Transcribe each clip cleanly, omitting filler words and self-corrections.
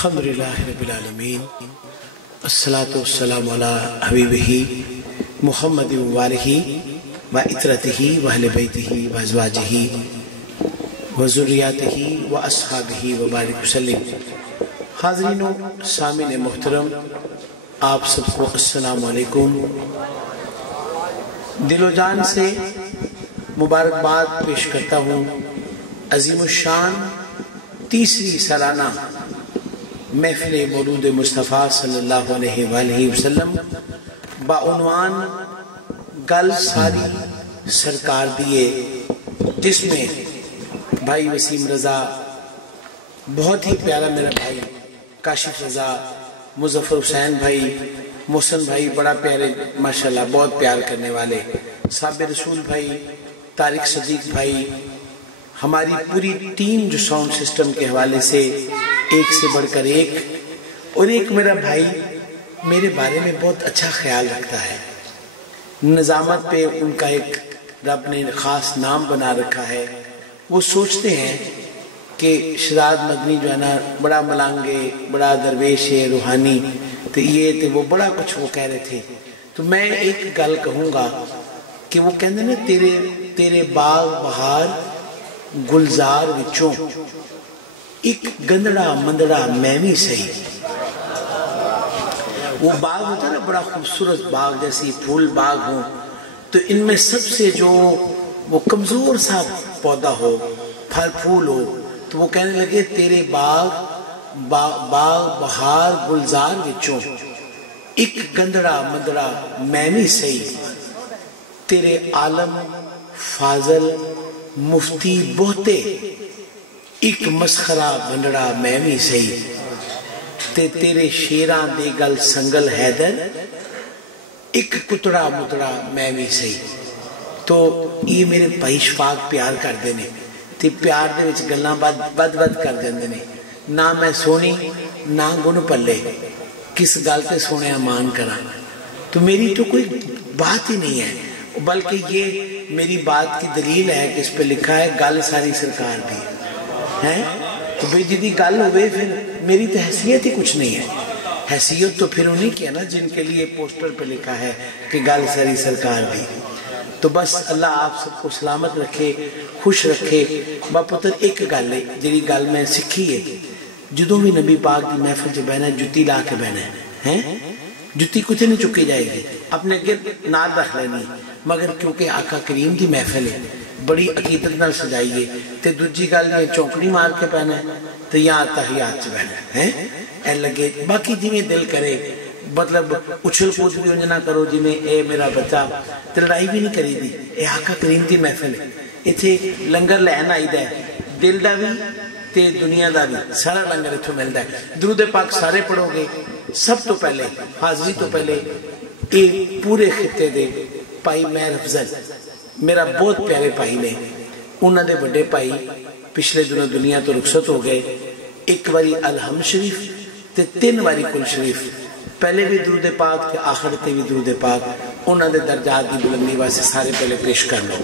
الحمدللہ رب العالمین الصلاۃ والسلام علی حبیبہ محمد وآلہ وعطرتہ واہل بیتہ وازواجہ وذریاتہ واصحابہ وبارک وسلم۔ حاضرین و سامعین محترم، آپ سب کو السلام علیکم۔ دل و جان سے مبارکباد پیش کرتا ہوں عظیم الشان تیسری سالانہ محفل مولود مصطفیٰ صلی اللہ علیہ وآلہ وسلم بعنوان گل ساری سرکار دیے، جس میں بھائی وسیم رضا، بہت ہی پیارا میرا بھائی کاشف رضا، مظفر حسین بھائی، محسن بھائی بڑا پیارے ماشاءاللہ، بہت پیار کرنے والے، صابر رسول بھائی، طارق صدیق بھائی، ہماری پوری ٹیم جو ساؤنڈ سسٹم کے حوالے سے ایک سے بڑھ کر ایک، اور ایک میرا بھائی میرے بارے میں بہت اچھا خیال رکھتا ہے، نظامت پہ ان کا ایک رب نے خاص نام بنا رکھا ہے۔ وہ سوچتے ہیں کہ شہزاد مدنی جو ہے نا بڑا ملانگے، بڑا درویش ہے، روحانی، تو یہ وہ بڑا کچھ وہ کہہ رہے تھے۔ تو میں ایک گل کہوں گا کہ وہ کہتے ہیں تیرے باغ بہار گلزار وچوں ایک گندڑا مندڑا میں بھی صحیح۔ وہ باغ ہوتا ہے نا، بڑا خوبصورت باغ، جیسے پھول باغ ہوں، تو ان میں سب سے جو وہ کمزور سا پودا ہو، پھل پھول ہو، تو وہ کہنے لگے تیرے باغ بہار گلزار وچوں ایک گندڑا مندڑا میں بھی صحیح، تیرے عالم فاضل مفتی بہتے ایک مسخرہ بنڑا میں بھی صحیح، تیرے شیراں دے گل سنگل حیدر ایک کتڑا متڑا میں بھی صحیح۔ تو یہ میرے بھائی شفاق پیار کر دینے، تے پیار دے وچ گلاں بد کر دیندے نے، نہ میں سونی نہ گن پلے، کس گل تے سونے امان کراں۔ تو میری تو کوئی بات ہی نہیں ہے، بلکہ یہ میری بات کی دلیل ہے کہ اس پہ لکھا ہے گل ساری سرکار دی ہے۔ تو بھئی جدی گل ہوئے پھر میری تو حیثیت ہی کچھ نہیں ہے، حیثیت تو پھر انہیں کی ہے نا جن کے لیے پوسٹر پہ لکھا ہے کہ گل ساری سرکار دی۔ تو بس اللہ آپ سب کو سلامت رکھے، خوش رکھے۔ با پتر ایک گل ہے جی گل میں سکھی ہے، جدوں بھی نبی پاک کی محفل سے بہنا جتی لا کے بہنا ہے، جتی کچھ نہیں چکی جائے گی، اپنے گرد ناد رکھ لینی، مگر کیونکہ آقا کریم دی محفل ہے بڑی عقیدت نال سجائیے، تے دوجی گل یہ چونکڑی مار کے پہنا ہے تو یہاں تحیات سے بہنا ہے، اے لگے باقی جی دل کرے، مطلب اچھل کود بھی انجنا کرو جی میں اے میرا بچہ، تے لڑائی بھی نہیں کری دی، اے آقا کریم دی محفل ہے، اتھے لنگر لین آئی دا ہے، دل دا بھی تے دنیا دا بھی سارا لنگر اتھو ملدا ہے۔ درود پاک سارے پڑھو گے، سب تو پہلے حاضری تو پہلے اے پورے خطے دے بھائی مہر افضل میرا بہت پیارے بھائی نے، انہوں نے بڑے بھائی پچھلے دنوں دنیا تو رخصت ہو گئے، ایک واری الحمد شریف تے 3 واری کل شریف، پہلے بھی درود پاک تے آخر تے بھی درود پاک، انہوں نے درجات دی بلندی واسطے سارے پہلے پیش کر لو۔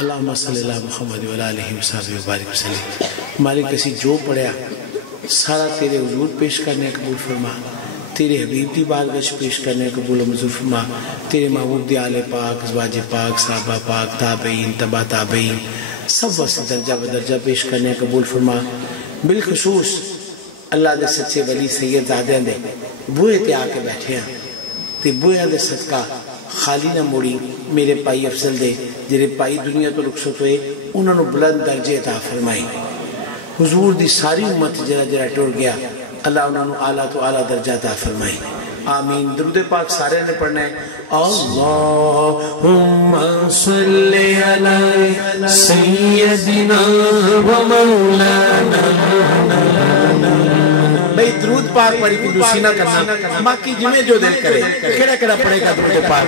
اللہم صلی اللہ محمد وعلی آلہ وصحبہ وبارک وسلم۔ مالک کسی جو پڑھیا سارا تیرے حضور پیش کرنے قبول فرما، تیرے حبیب دی بارگاہ پیش کرنے قبول منظور فرما، تیرے محبوب دی آل پاک، ازواج پاک، صحابہ پاک، تابعین، تبع تابعین سب واسطے درجہ بدرجہ پیش کرنے قبول فرما۔ بالخصوص اللہ دے سچے ولی سید زادیاں دے بوئے تے آ کے بیٹھے ہیں، تے بوئے دے صدقہ خالی نہ موڑی میرے پائی افضل دے جنہیں پائی دنیا تو رخصت ہوئے، انہوں نے بلند درجے عطا فرمائی۔ حضور دی ساری امت جرا جرا ٹور گیا، اللہ انہوں نے اعلیٰ تو اعلیٰ درجہ عطا فرمائی، آمین۔ درود پاک سارے نے پڑھنا ہے۔ اللہم صلی علی سیدنا و مولانا، بھئی درود پاک بڑی کنجوسی نہ کرنا باقی جمیں جو دل کرے کھڑا کھڑا پڑے گا درود پاک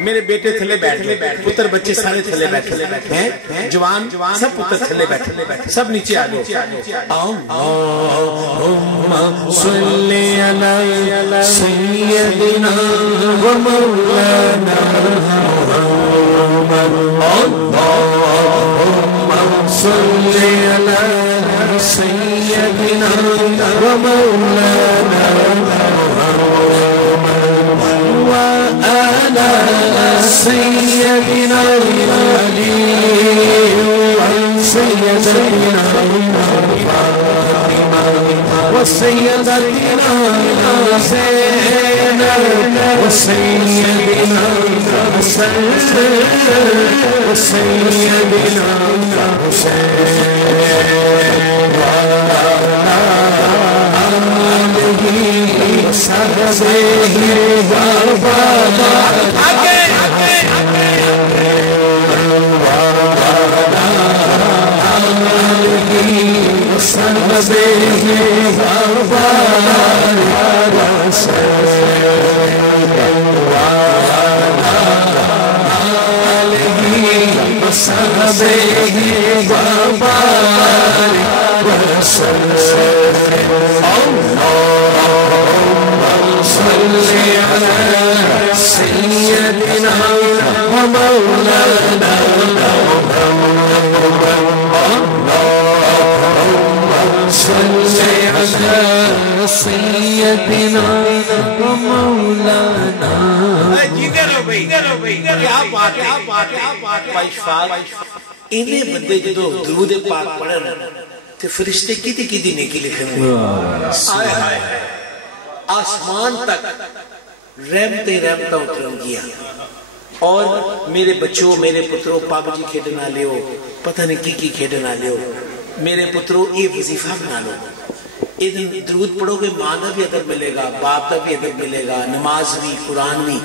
میرے بیٹے تھلے بیٹھے پتر بچے سارے تھلے بیٹھے ہیں جوان سب پتر تھلے بیٹھے سب نیچے آ گئے اللہم صلی علی سیدنا و مولانا اللہم صلی علی سیدنا و مولانا وعلى سيدنا علي سيدنا وسيدتنا زينب وسيدنا حسن وسيدنا حسين وعلى آله وصحبه سيدنا ومولانا سیدنا و مولانا جیتے رہو بھئی کیا بات ہے انہیں بندے جدو درود پاک پڑھن تو فرشتے کیتی نیکی لکھن آسمان تک رحمتیں اترن گیا اور میرے بچوں میرے پتروں پاک جی کھیڑنا لیو پتہ نہیں کی کھیڑنا لیو میرے پتروں یہ وظیفہ بنا لو یہ درود پڑھو گے ماں کا بھی ادب ملے گا باپ کا بھی ادب ملے گا نماز بھی قرآن بھی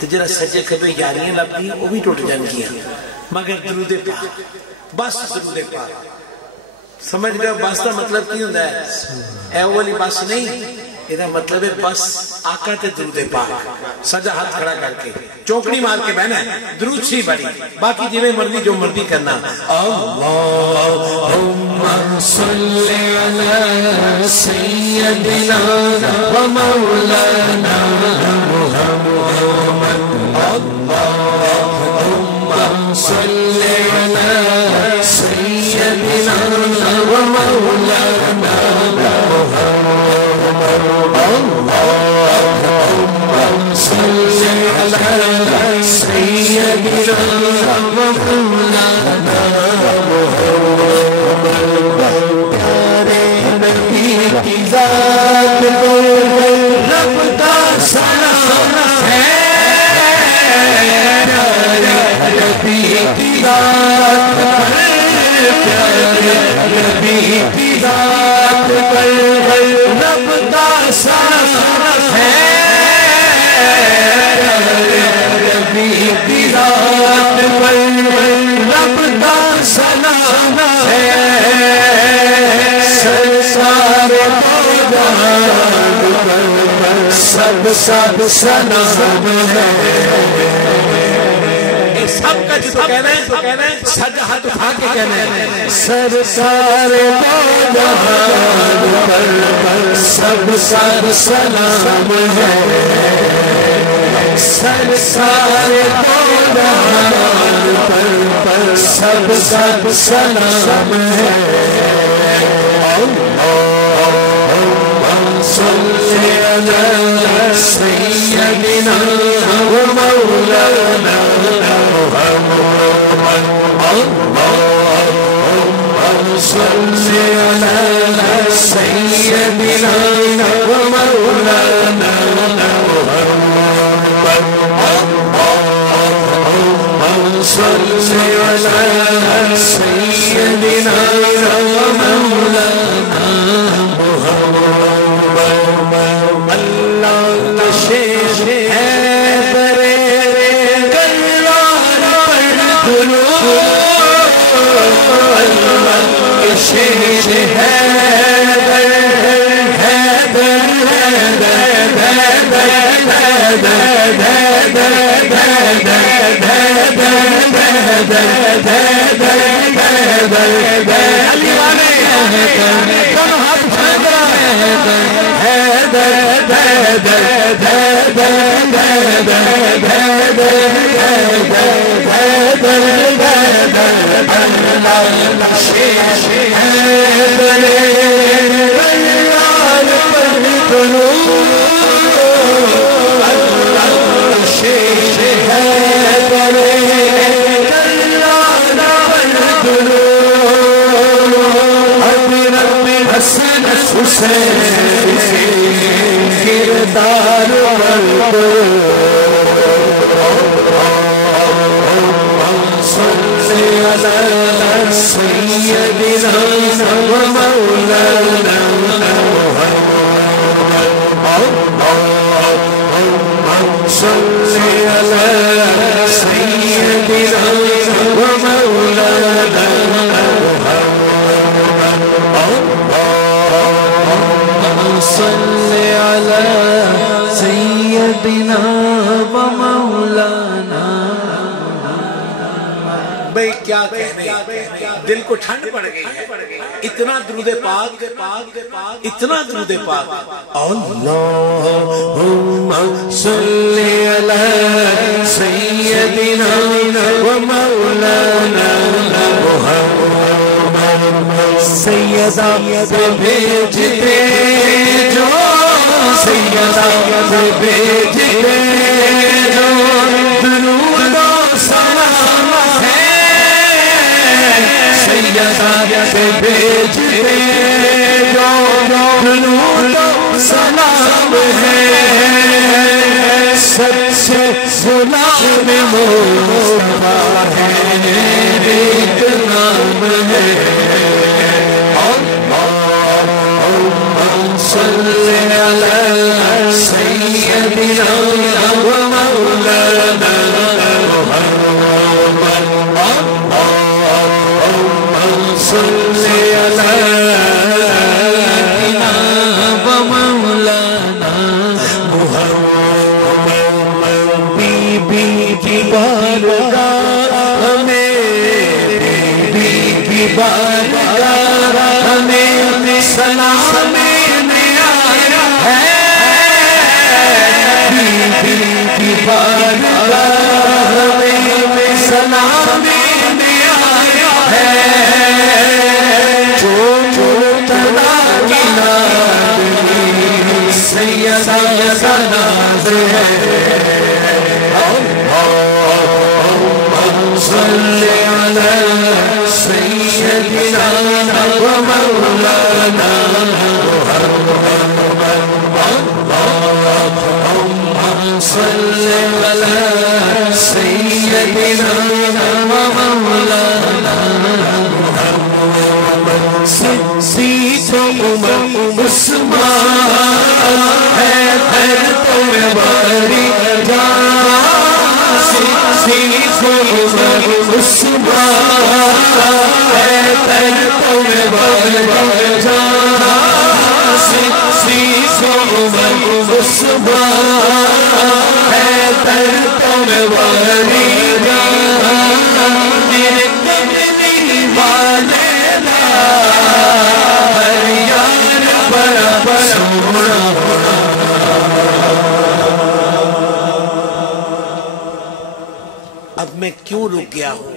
تو جرا سجے کھبے یاریاں لگ گئی وہ بھی ٹوٹ جان گیا مگر درود پاک بس درود پاک سمجھ گیا بس کا مطلب کی ہوتا ہے اے والی بس نہیں یہ مطلب ہے بس آقا تے درود پاک سجا ہاتھ کھڑا کر کے چوکڑی مار کے بہنا ہے درود سی بڑی باقی جویں مرضی جو مرضی کرنا اللہم صلی علی سیدنا و مولانا محمد اللہم صلی علی سیدنا و مولانا اللهم صل على سيدنا ومولانا پیارے نبی کی ذات پر رب کا سلام ہے پیارے نبی کی ذات پر پیارے نبی کی ذات پر رب کا سلام ہے ربی کی ذات پر رب کا سلام ہے سرکار دو جہان پر سب سلام ہے سب کا جتو کہنا ہے سجا ہاتھ اٹھا کے کہنا ہے سرکار دو جہان پر سب سلام ہے سرکار دو جہان پر سب سلام ہے اللہم صلی علی سیدنا و مولانا اللہم صلی علی سیدنا و مولانا اللہم صلی علی سیدنا و مولانا اللہ کا شیر ہے برے کلوار پر درود اللہ کا شیر ہے بھئی کیا کہنے، دل کو ٹھنڈ پڑ گئی ہے، اتنا درود پاک، اتنا درود پاک. اللہم صلی علی سیدنا و مولانا محمد. سیدہ بھیجتے جو، سیدہ بھیجتے جو درود و سلام ہے، سیدہ بھیجتے جو درود و سلام ہے، سب سے غلام مصطفیٰ ہے، ایک نام ہے. اللہم صلی علی سیدنا و مولانا محمد. اللہم صلی علی سیدنا و مولانا محمد. بی بی کی بارگاہ میں، بی بی کی بارگاہ میں سلام میں آیا ہے، بی بی کی بارگاہ میں سلام میں آیا ہے، جو تلا کی نادری سیدہ ناز ہے. اللہم صلی علی سیدنا و مولانا محمد. اللہم صلی علی سیدنا و مولانا محمد. صدیق عمر عثمان ہے پھر تمہیں باری جان، صدیق عمر عثمان ہے پھر تمہیں باری جان، صدیق عمر عثمان ہے پھر تمہیں باری جان. میرے کملی والے اب میں کیوں رک گیا ہوں؟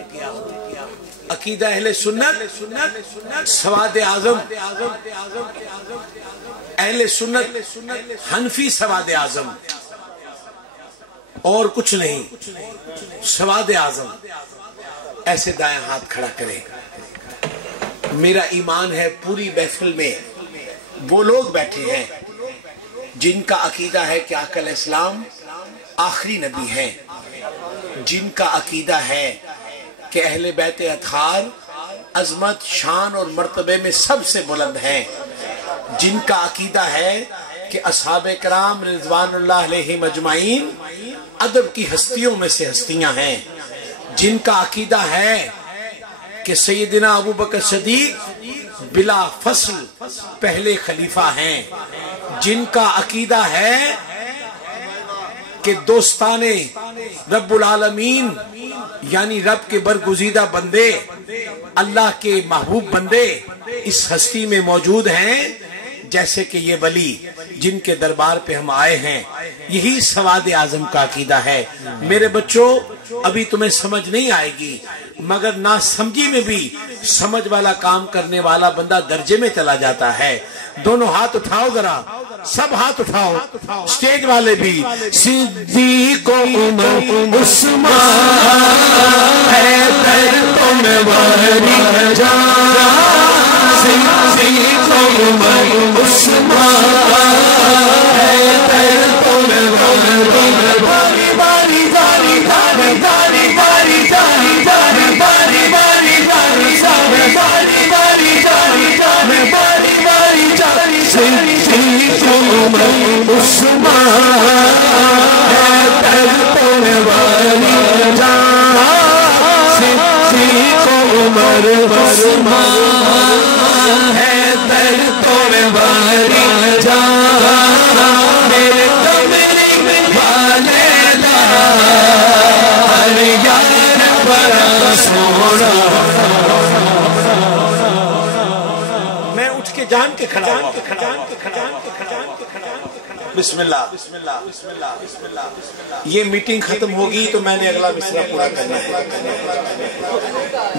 عقیدہ اہل سنت سواد اعظم، اہل سنت حنفی سواد اعظم، اور کچھ نہیں، سواد اعظم. ایسے دائیں ہاتھ کھڑا کرے. میرا ایمان ہے پوری محفل میں وہ لوگ بیٹھے ہیں جن کا عقیدہ ہے کہ آقا علیہ السلام آخری نبی ہیں، جن کا عقیدہ ہے کہ اہل بیت اطہار عظمت، شان اور مرتبے میں سب سے بلند ہیں، جن کا عقیدہ ہے کہ اصحاب کرام رضوان اللہ علیہم اجمعین ادب کی ہستیوں میں سے ہستیاں ہیں، جن کا عقیدہ ہے کہ سیدنا ابو بکر صدیق بلا فصل پہلے خلیفہ ہیں، جن کا عقیدہ ہے کہ دوستانے رب العالمین یعنی رب کے برگزیدہ بندے، اللہ کے محبوب بندے اس ہستی میں موجود ہیں، جیسے کہ یہ ولی جن کے دربار پہ ہم آئے ہیں۔ یہی سواد اعظم کا عقیدہ ہے۔ میرے بچوں، ابھی تمہیں سمجھ نہیں آئے گی، مگر نہ سمجھی میں بھی سمجھ والا کام کرنے والا بندہ درجے میں چلا جاتا ہے۔ دونوں ہاتھ اٹھاؤ ذرا، سب ہاتھ اٹھاؤ، سٹیج والے بھی۔ صدیق عمر عثمان ہے در تم واری جان، صدیق عمر عثمان ہے در تم واری باری باری باری باری باری باری باری باری باری باری باری باری باری باری باری باری صدیق عمر عثمان ہے در تم واری جان، صدیق عمر عثمان ہے در تم واری جان، میرے کملی والے ہر یار بڑا سونا۔ میں اٹھ کے جان کے کھڑا ہوا، بسم اللہ بسم اللہ بسم اللہ بسم اللہ۔ یہ میٹنگ ختم ہوگی تو میں نے اگلا مصرع پورا کرنا ہے۔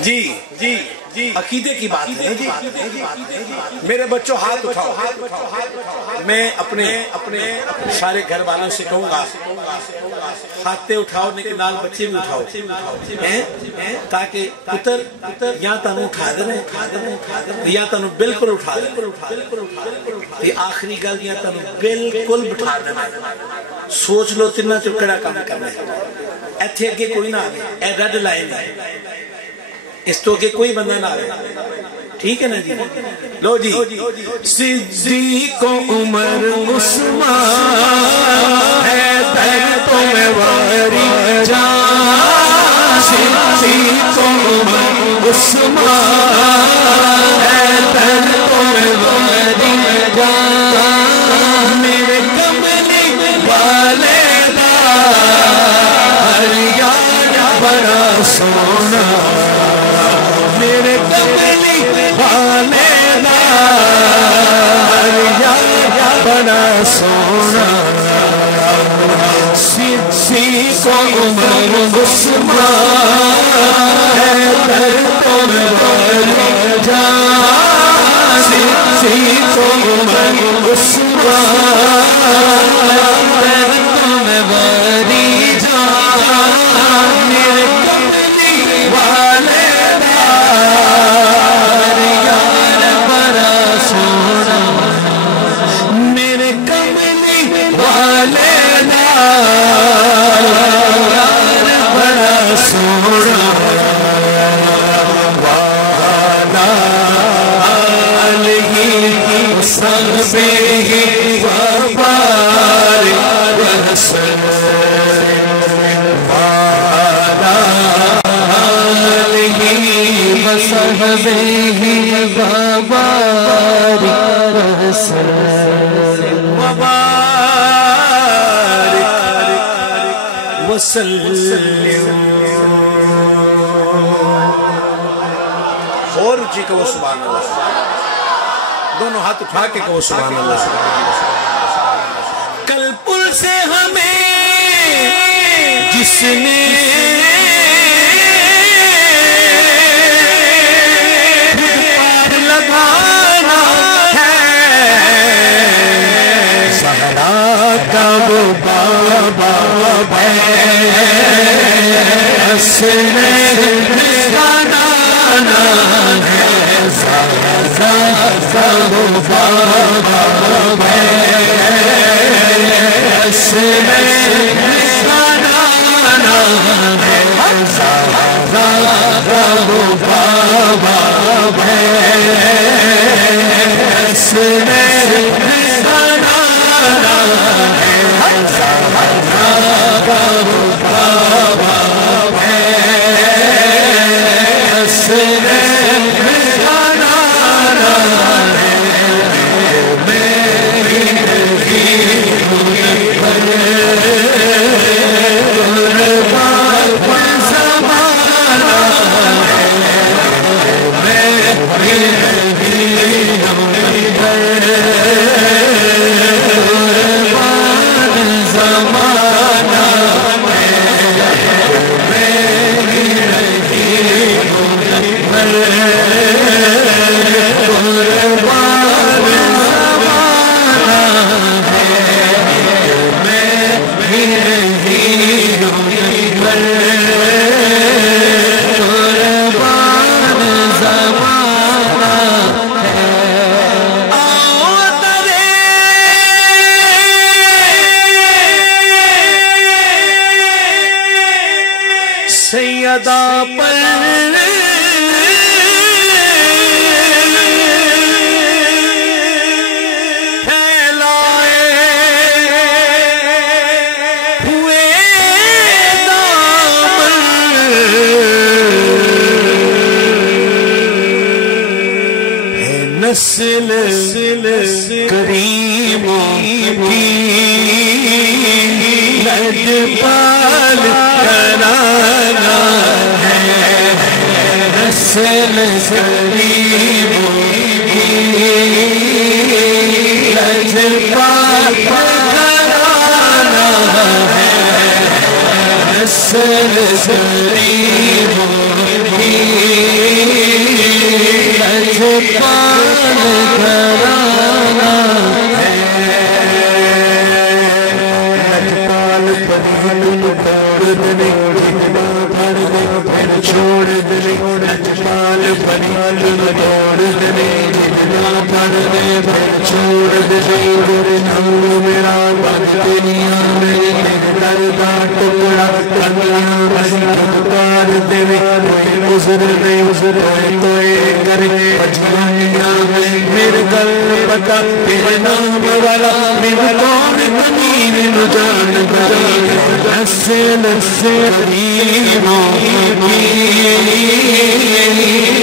جی جی جی، عقیدے کی بات ہے جی۔ میرے بچوں ہاتھ اٹھاؤ، میں اپنے سارے گھر والوں سے کہوں گا ہاتھے اٹھاؤ، لیکن نال بچے بھی اٹھاؤ، تاکہ پتر یا تانوں اٹھا دینا یا تانوں بالکل اٹھا دینا۔ یہ آخری گل یا تانوں بالکل بٹھا دینا۔ سوچ لو تنہ چکڑا کام کرنا ہے۔ ایتھے اگے کوئی نہ آئے، اے ریڈ لائن ہے، اس تو کہ کوئی بندہ نہ آئے، ٹھیک ہے نا جی؟ لو جی، صدیق عمر عثمان ہے در تم واری جان، صدیق عمر عثمان ہے در تم واری جان، میرے کملی والے ہر یار بڑا سونا، میرے کملی والے ہر یار بڑا سونا، صدیق عمر عثمان ہے در تم واری جان، صدیق عمر عثمان در تم واری جان، میرے کملی والے اور اونچی کہو سبحان اللہ، دونوں ہاتھ اٹھا کے کہو سبحان اللہ۔ کل پل سے ہمیں جس نے پار لگانا ہے، سہرا کا وہ بابا ہے، اس نے گانا ہے، سہرا کا وہ بابا ہے، اس نے گانا ہے، سہرا کا وہ بابا ہے، اس نے گانا ہے، سہرا کا وہ بابا ہے، اس نے گانا ہے، میری سیدہ پر پھیلائے ہوئے دامن ہے نسل کریموں کی لجپال کرانا ہے نسل کریموں کی لجپال کرانا ہے نسل کریموں کی لجپال کرانا ہے لجپال چھوڑ دے لجپال پریال توڑ دے پڑھ دے چھوڑ دے میرا بن دنیا میں درد ٹکڑا ٹکڑا دے گزر دے تو کرے پجوانیاں میرے گل بتا تیرے نام والا میرا کون زمین نو جان بجان نسل کریموں کی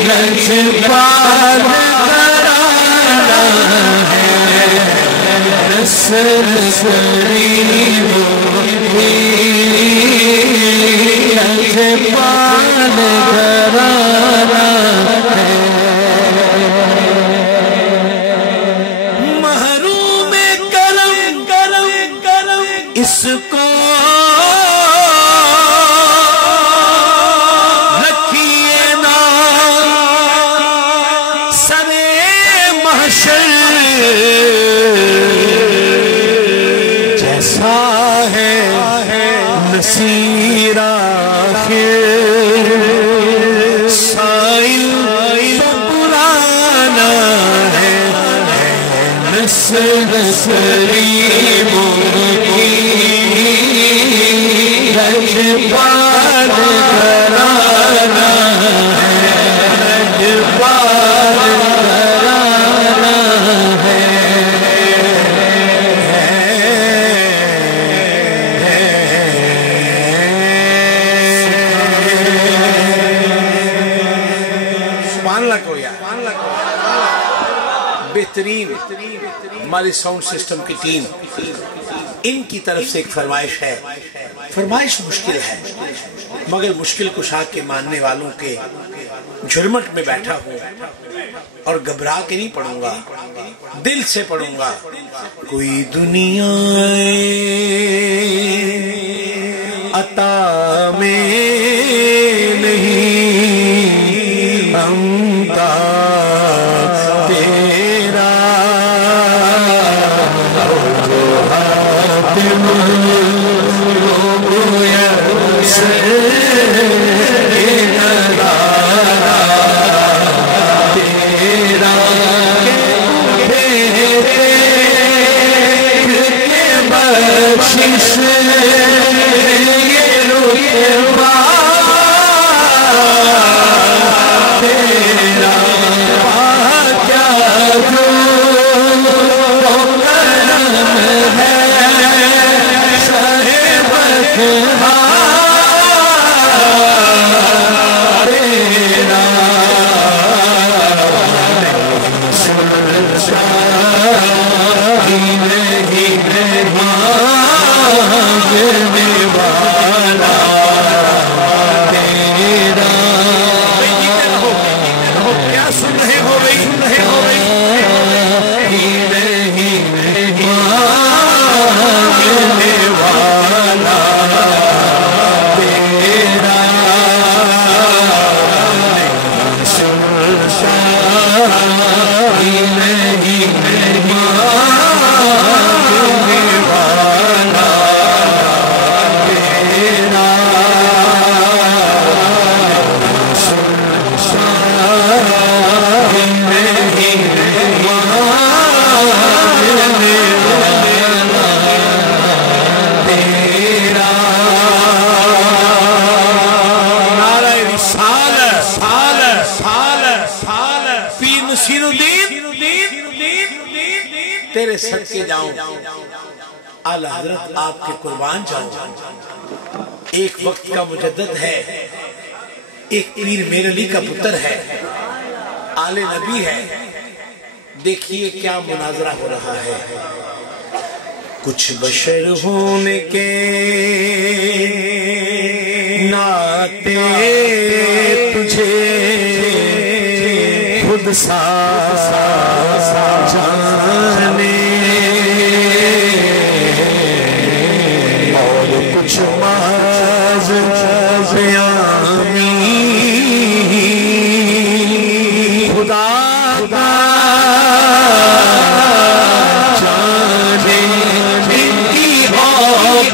لجپال کرانا ہے نسل کریموں کی لجپال کرانا ہے محروم کرم اس کو رکھیے نا سرے محشر جیسا ہے نصیر آخر سائل پرانا ہے نسل کریموں کی لجپال کرانا ہے لجپال کرانا ہے سبحان اللہ کو یا بہترین ہماری ساؤنڈ سسٹم کی ٹیم ان کی طرف سے ایک فرمائش ہے فرمائش مشکل ہے مگر مشکل کشا کے ماننے والوں کے جھرمٹ میں بیٹھا ہوں اور گھبرا کے نہیں پڑھوں گا دل سے پڑھوں گا کوئی دنیا عطا میں نہیں امتا تیرا والا صدقے جاؤں، اعلی حضرت آپ کے قربان جاؤں۔ ایک وقت کا مجدد ہے، ایک پیر میر علی کا پتر ہے، آل نبی ہے۔ دیکھیے کیا مناظرہ ہو رہا ہے۔ کچھ بشر ہونے کے ناتے تجھے خود سا جانے، اور کچھ محض بیانی خدا جانے ان کی اوقات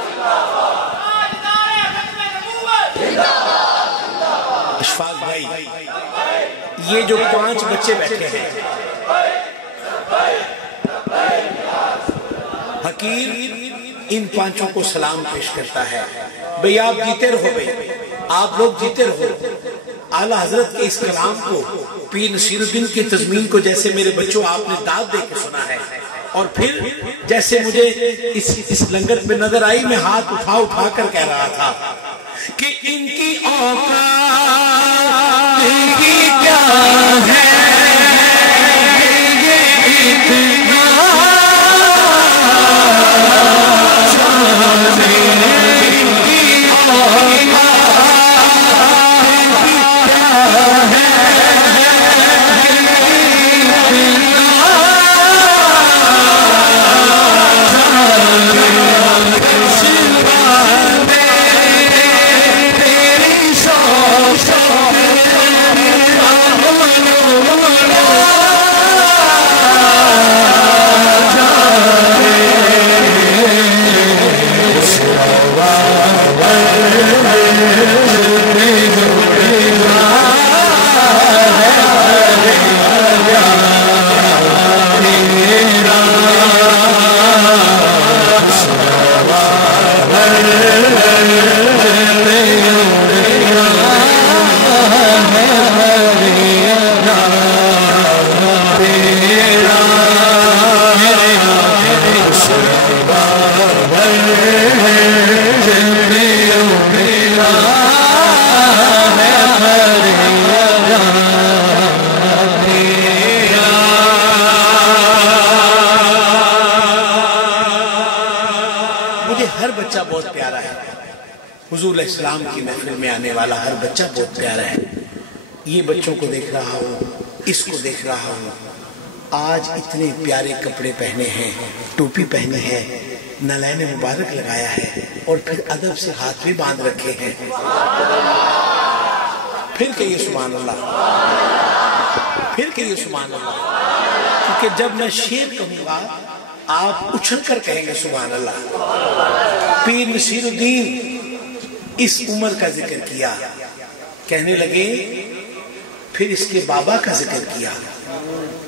کیا ہے۔ اشفاق بھائی، یہ جو 5 بچے بیٹھے ہیں، حقیر ان 5 کو سلام پیش کرتا ہے۔ بھئی آپ جیتے رہو، بھئی آپ لوگ جیتے رہو۔ اعلیٰ حضرت کے اس کلام کو، پیر نصیر الدین کی تضمین کو جیسے میرے بچوں آپ نے داد دے کے سنا ہے، اور پھر جیسے مجھے اس لنگر میں نظر آئی، میں ہاتھ اٹھا کر کہہ رہا تھا کہ ان کی اوقات کی کیا ہے، یہ اتنا جانے ان کی اوقات کی کیا ہے، بہت پیارا ہے۔ حضور علیہ السلام کی محفل میں آنے والا ہر بچہ بہت پیارا ہے۔ یہ بچوں کو دیکھ رہا ہوں، اس کو دیکھ رہا ہوں، آج اتنے پیارے کپڑے پہنے ہیں، ٹوپی پہنی ہے، نالین مبارک لگایا ہے، اور پھر ادب سے ہاتھ بھی باندھ رکھے ہیں۔ پھر کہیے سبحان اللہ، پھر کہیے سبحان اللہ، کیونکہ جب میں شعر کہوں گا آپ اچھل کر کہیں گے سبحان اللہ۔ پیر نصیر الدین اس عمر کا ذکر کیا، کہنے لگے پھر اس کے بابا کا ذکر کیا،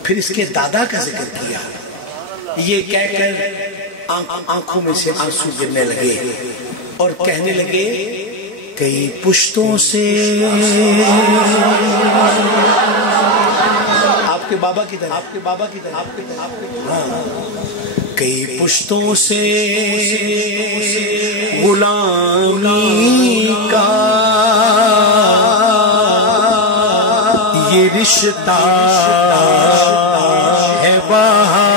پھر اس کے دادا کا ذکر کیا، یہ کہہ کر آنکھوں میں سے آنسو گرنے لگے اور کہنے لگے کئی پشتوں سے، آپ آپ کے بابا کی طرح، آپ کے بابا کی طرح، آپ کے کئی پشتوں سے غلامی کا یہ رشتہ ہے وہاں،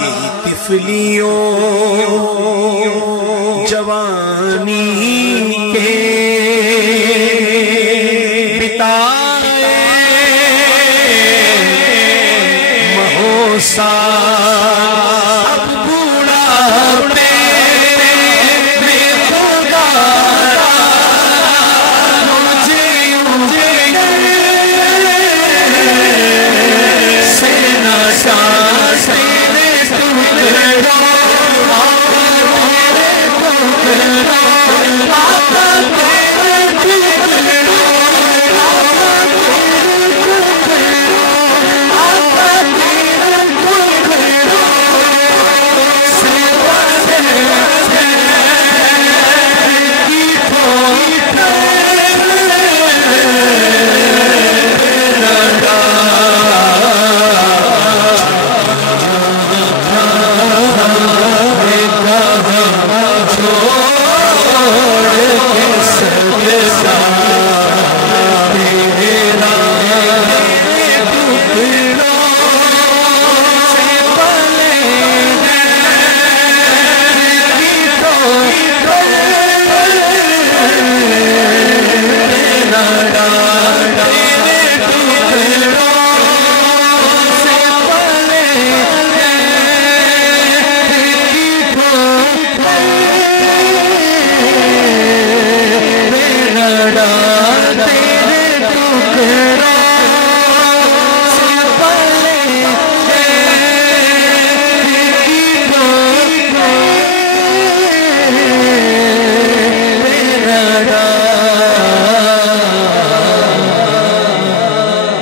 یہی طفلیوں جوانی کے بتائے مہوسا اب بوڑھاپے میں پکارا مجھے سینا سینے ٹکڑا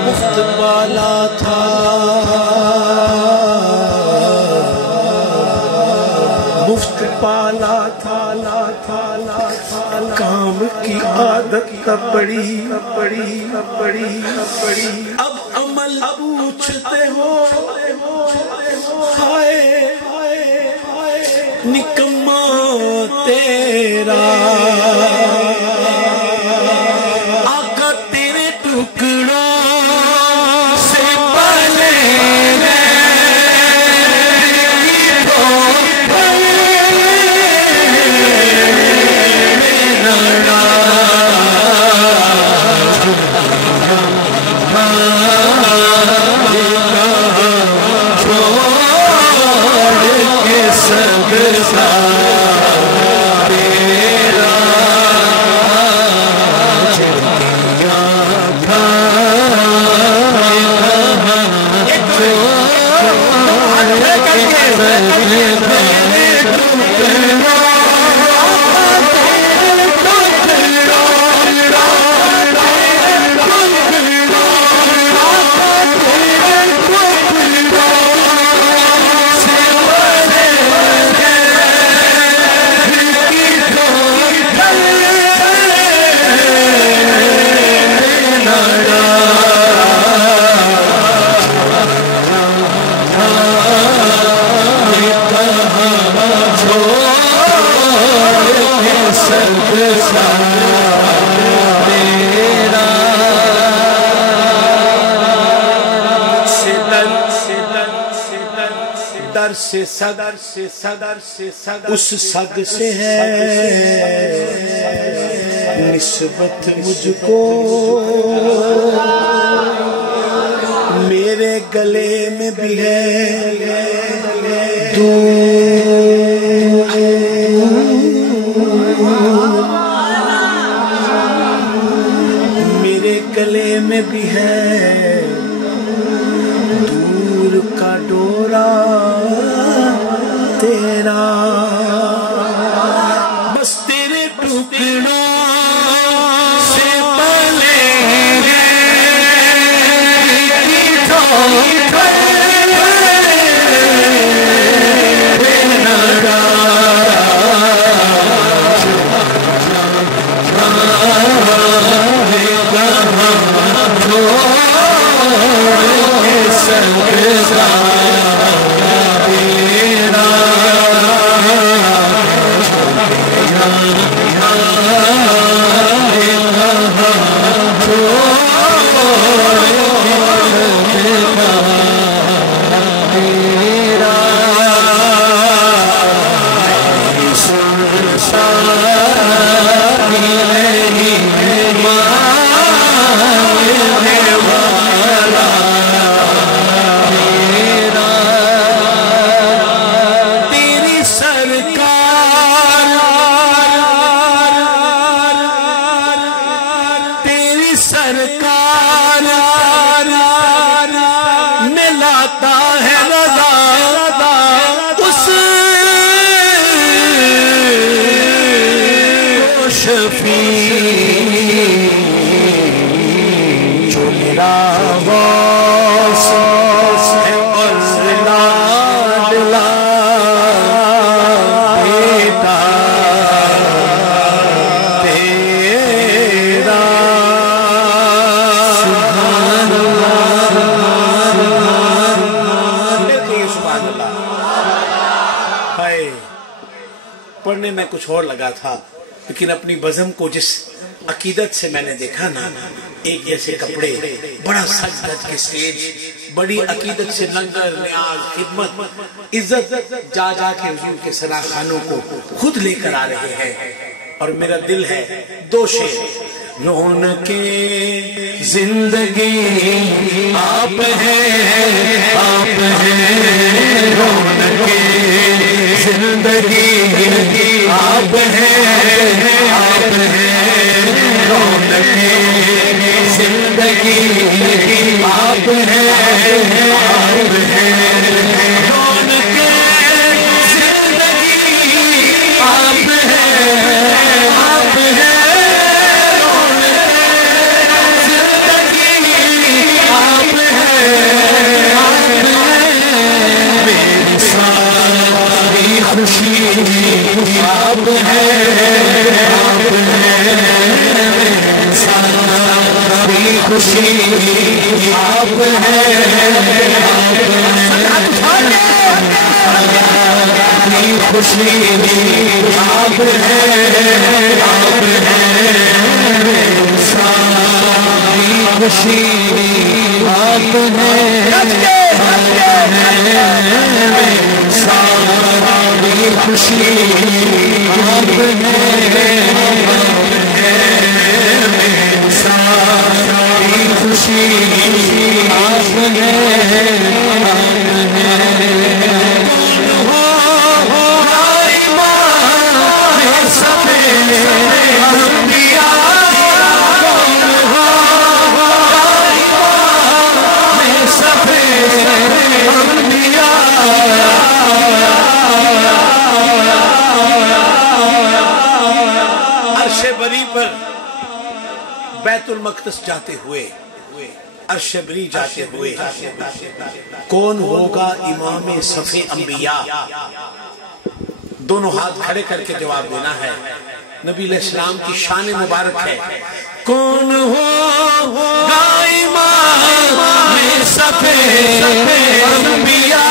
مفت پالا تھا کام کی عادت پڑی اب عمل پوچھتے ہو ہائے نکما تیرا آقا تیرے ٹکڑوں سے پلے صدر سے اس صد سے ہے نسبت مجھ کو میرے گلے میں بھی ہے میرے گلے میں بھی ہے دور کا ڈورا تیرا بس تیرے ٹکڑوں سے پلے ہائے پڑھنے میں کچھ اور لگا تھا، لیکن اپنی بزم کو جس عقیدت سے میں نے دیکھا نا، ایک جیسے کپڑے، بڑا سج دھج کے سٹیج، بڑی عقیدت سے لنگر نیاز خدمت عزت جا جا کے حضور کے سنا خانوں کو خود لے کر آ رہے ہیں. اور میرا دل ہے دو شعر. رونقیں زندگی آپ ہیں، آپ ہیں رونقیں زندگی آپ ہیں، آپ ہیں رونقیں زندگی آپ ہیں، آپ ہیں رونقیں زندگی آپ ہیں، آپ ہیں خوشی آپ ہیں، آپ ہیں ساری خوشی آپ ہیں، خوشی آپ ہیں، آپ ہیں ساری خوشی آپ ہیں، ساری خوشی آپ ہیں، ساری خوشی آپ بیت المقدس جاتے ہوئے، عرش بری جاتے ہوئے، کون ہوگا امام صف انبیاء؟ دونوں ہاتھ کھڑے کر کے جواب دینا ہے. نبی علیہ السلام کی شان مبارک ہے. کون ہوگا امام صف انبیاء؟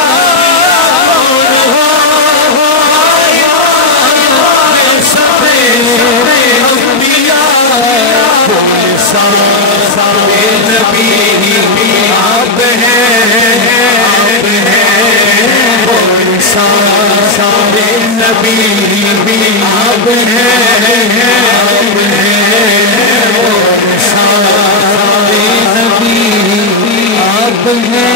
سارے نبی آپ ہیں، آپ ہیں سارے نبی آپ ہیں، آپ ہیں سارے نبی آپ ہیں.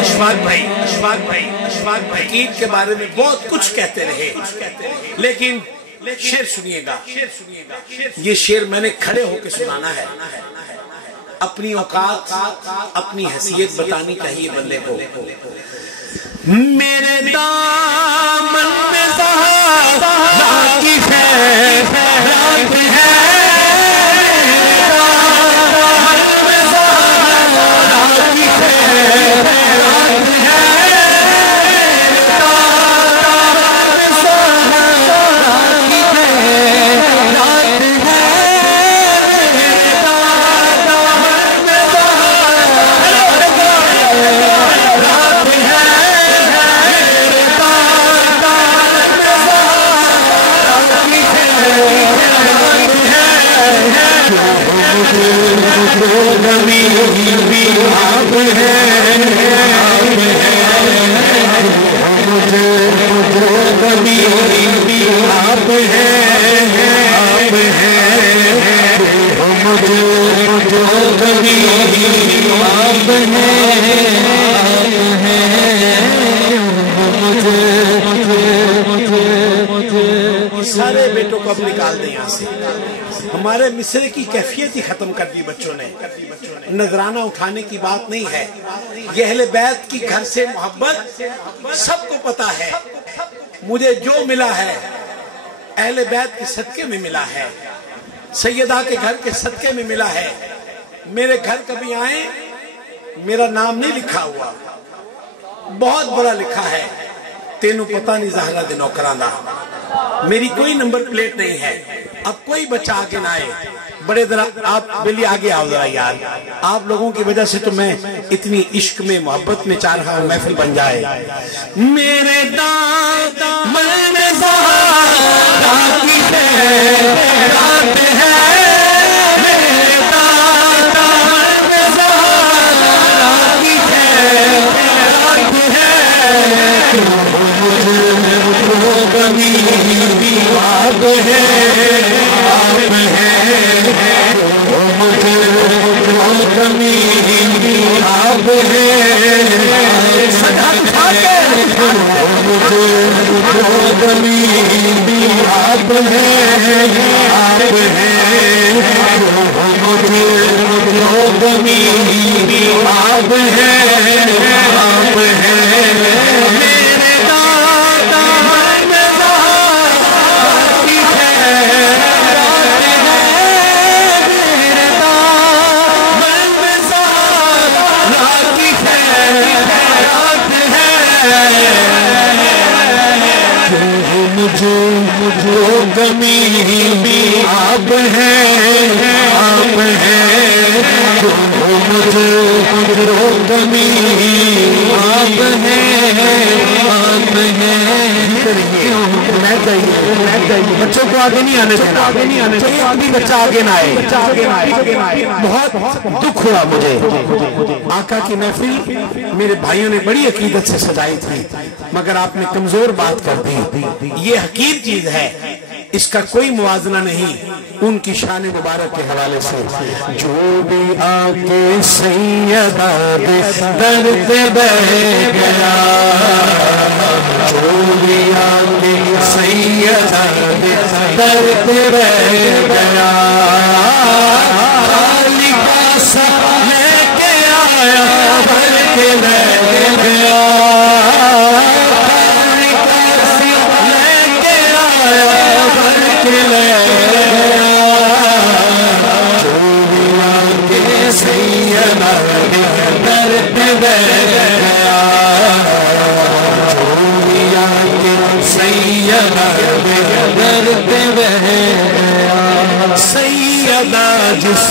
اشفاق بھائی عقید کے بارے میں بہت کچھ کہتے رہے، لیکن شعر سنیے گا. یہ شعر میں نے کھڑے ہو کے سنانا ہے. اپنی اوقات اپنی حیثیت بتانی چاہیے بندے کو. میرے دامن میں زہرا کی خیرات ہے، سارے بیٹوں کو اب نکال دیں یہاں سے. ہمارے مصرے کی کیفیت ہی ختم کر دی بچوں نے. نذرانہ اٹھانے کی بات نہیں ہے. یہ اہل بیت کی گھر سے محبت سب کو پتا ہے. مجھے جو ملا ہے اہل بیت کے صدقے میں ملا ہے، سیدہ کے گھر کے صدقے میں ملا ہے. میرے گھر کبھی آئیں، میرا نام نہیں لکھا ہوا، بہت بڑا لکھا ہے تینوں پتہ نہیں زہرا دے نوکراں دا. میری کوئی نمبر پلیٹ نہیں ہے. اب کوئی بچہ آگے نہ آئے. بڑے ذرا آپ بلی آگے آؤ ذرا یار، آپ لوگوں کی وجہ سے تو میں اتنی عشق میں محبت میں چاہ رہا ہوں محفل بن جائے. میرے دامن میں زہرا کی رات ہے، میرے دامن میں زہرا کی رات ہے، غمی آپ ہے، آپ ہے، غمی آپ ہے، صدا اٹھا کے غمی آپ ہے، آپ ہے، غمی آپ ہے، آپ ہے. مجھے غمی آپ ہے، آپ ہے، مجھے غمی آپ ہے، آپ ہے. بچوں کو آگے نہیں آنے دینا، ابھی بچہ آگے نہ آئے. بہت دکھ ہوا مجھے، آقا کی محفل میرے بھائیوں نے بڑی عقیدت سے سجائی تھی، مگر آپ نے کمزور بات کر دی. یہ حقیر چیز ہے، اس کا کوئی موازنہ نہیں ان کی شان مبارک کے حوالے سے. جو بھی آگے سیدہ دے در پہ بیٹھ گیا، جو بھی آگے سیدہ دے در پہ بیٹھ گیا، خالی کاسا لے کے آیا بھر کے لے گیا، سیدہ جس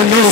جس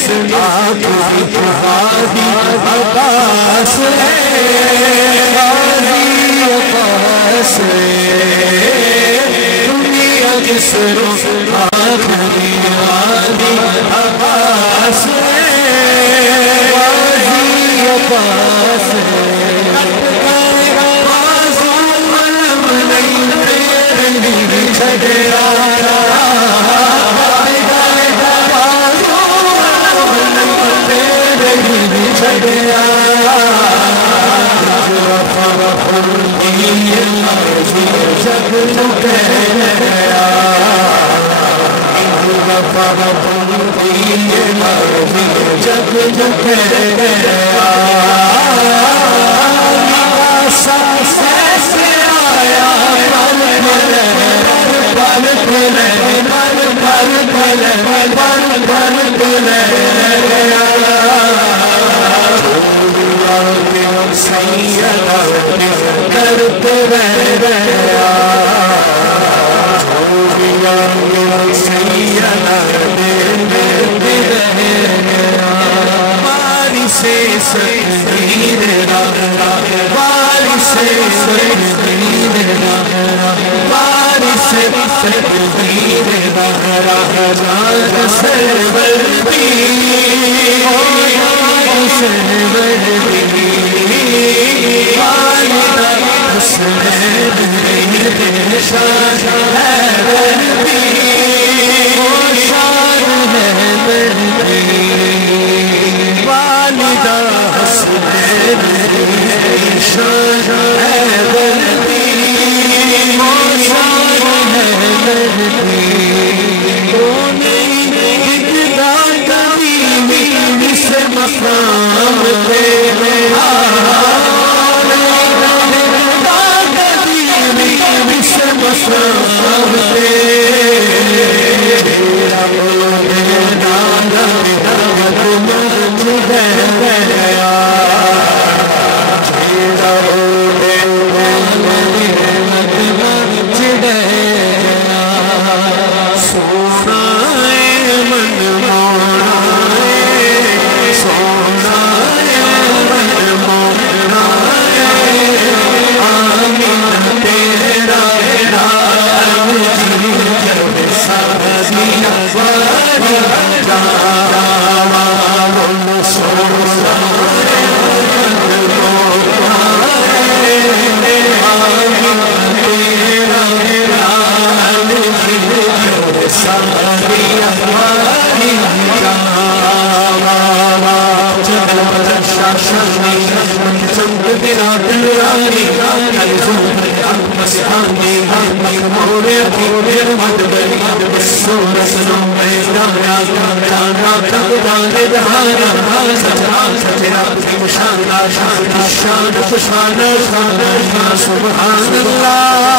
موڑے موڑے مد بری سورس نو میں دایا جانا تب دانے دہانا سجا سجا شان شان شان شان شان سبحان اللہ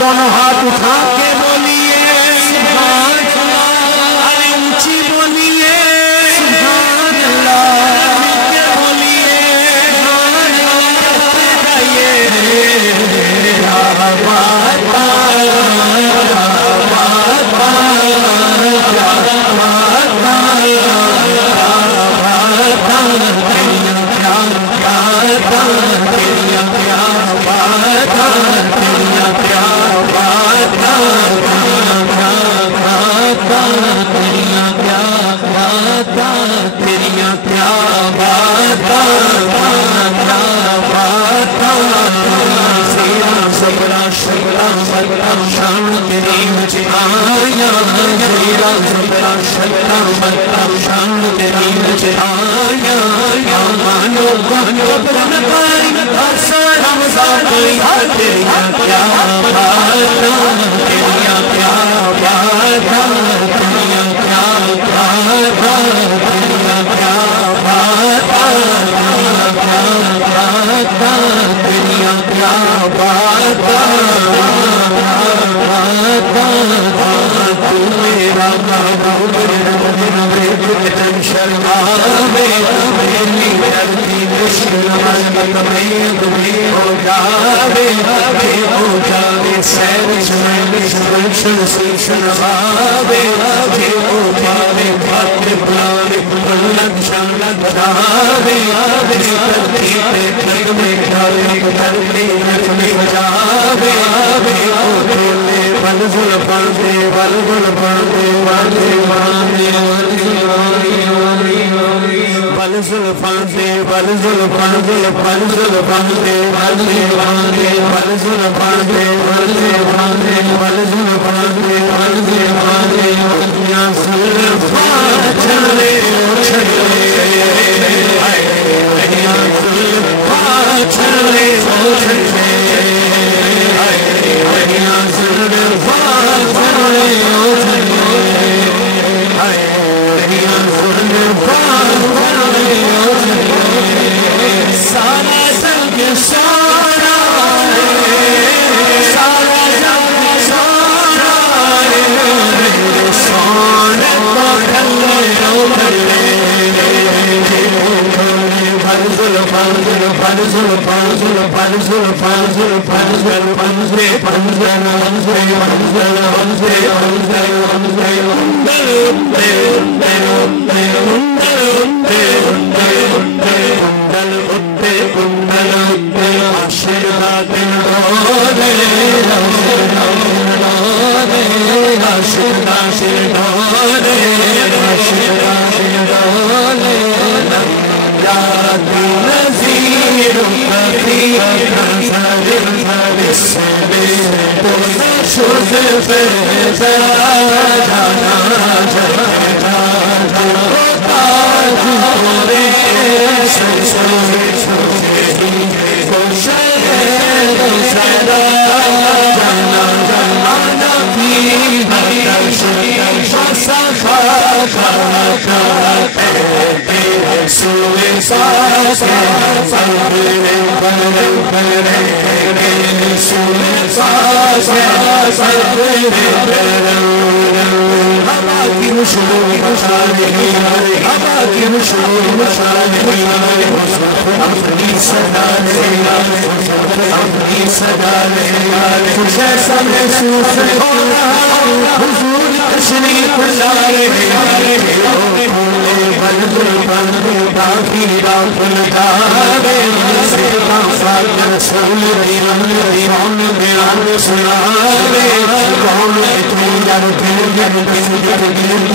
دونوں ہاتھ اٹھا کے بولیے سبحان اللہ اونچی بولیے سبحان اللہ بولیے سبحان شان تیری مجھے آیا میرا زبرا شان تیری مجھے آیا مانو مانو برن پائی سلام سائی تیریا کیا بات تیریا کیا بات تیریا کیا بات تیریا کیا بات تیریا کیا بات میرا تم شرماوے میری درد مشکل مشکل میں تمہیں ہو جاوے ہو جاوے سیر گلشن سلشن باوے ہو جاوے بھاتے بلاوے بلند شانت جاوے کرتی پہ تھک میں جاوے کرتے نک میں جاوے ہو جولے بلزل پڑھتے بلزل پڑھتے والے والے بلزل پڑھتے بلزل پڑھتے بلزل پڑھتے والے والے بلزل پڑھتے والے والے بلزل پڑھتے والے والے دنیا سلف چلے چلے دنیا سلف چلے چلے دنیا سلف سارا سنگ سارا سارا سنگ سارا سونے بلزل بلزل بلزل بلزل بلزل بلزل بلزل بلزل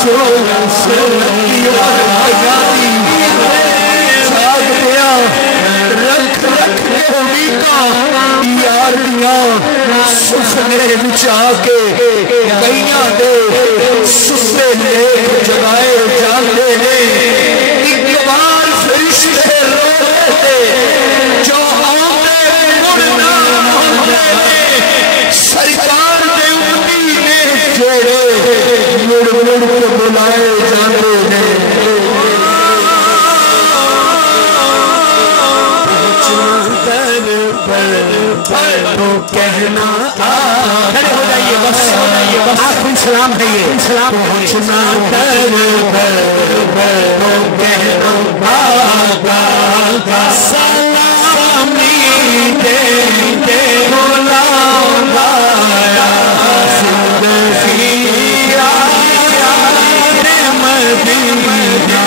So سفنے بچا کے کئیاں دے سفے لیک جگائے جاتے ہیں ایک بار فرشتے روتے تھے جو آتے مڑنا ہوتے ہیں سرکار دے امتی نے جوڑے مڑ مڑ کے بلائے جاتے ہیں تو کہنا کھڑے ہو جائیے بس آپ کو سلام دئیے پہنچنا در پر تو کہنا آقا سلامی دے بلایا زندگی آیات مدینہ میں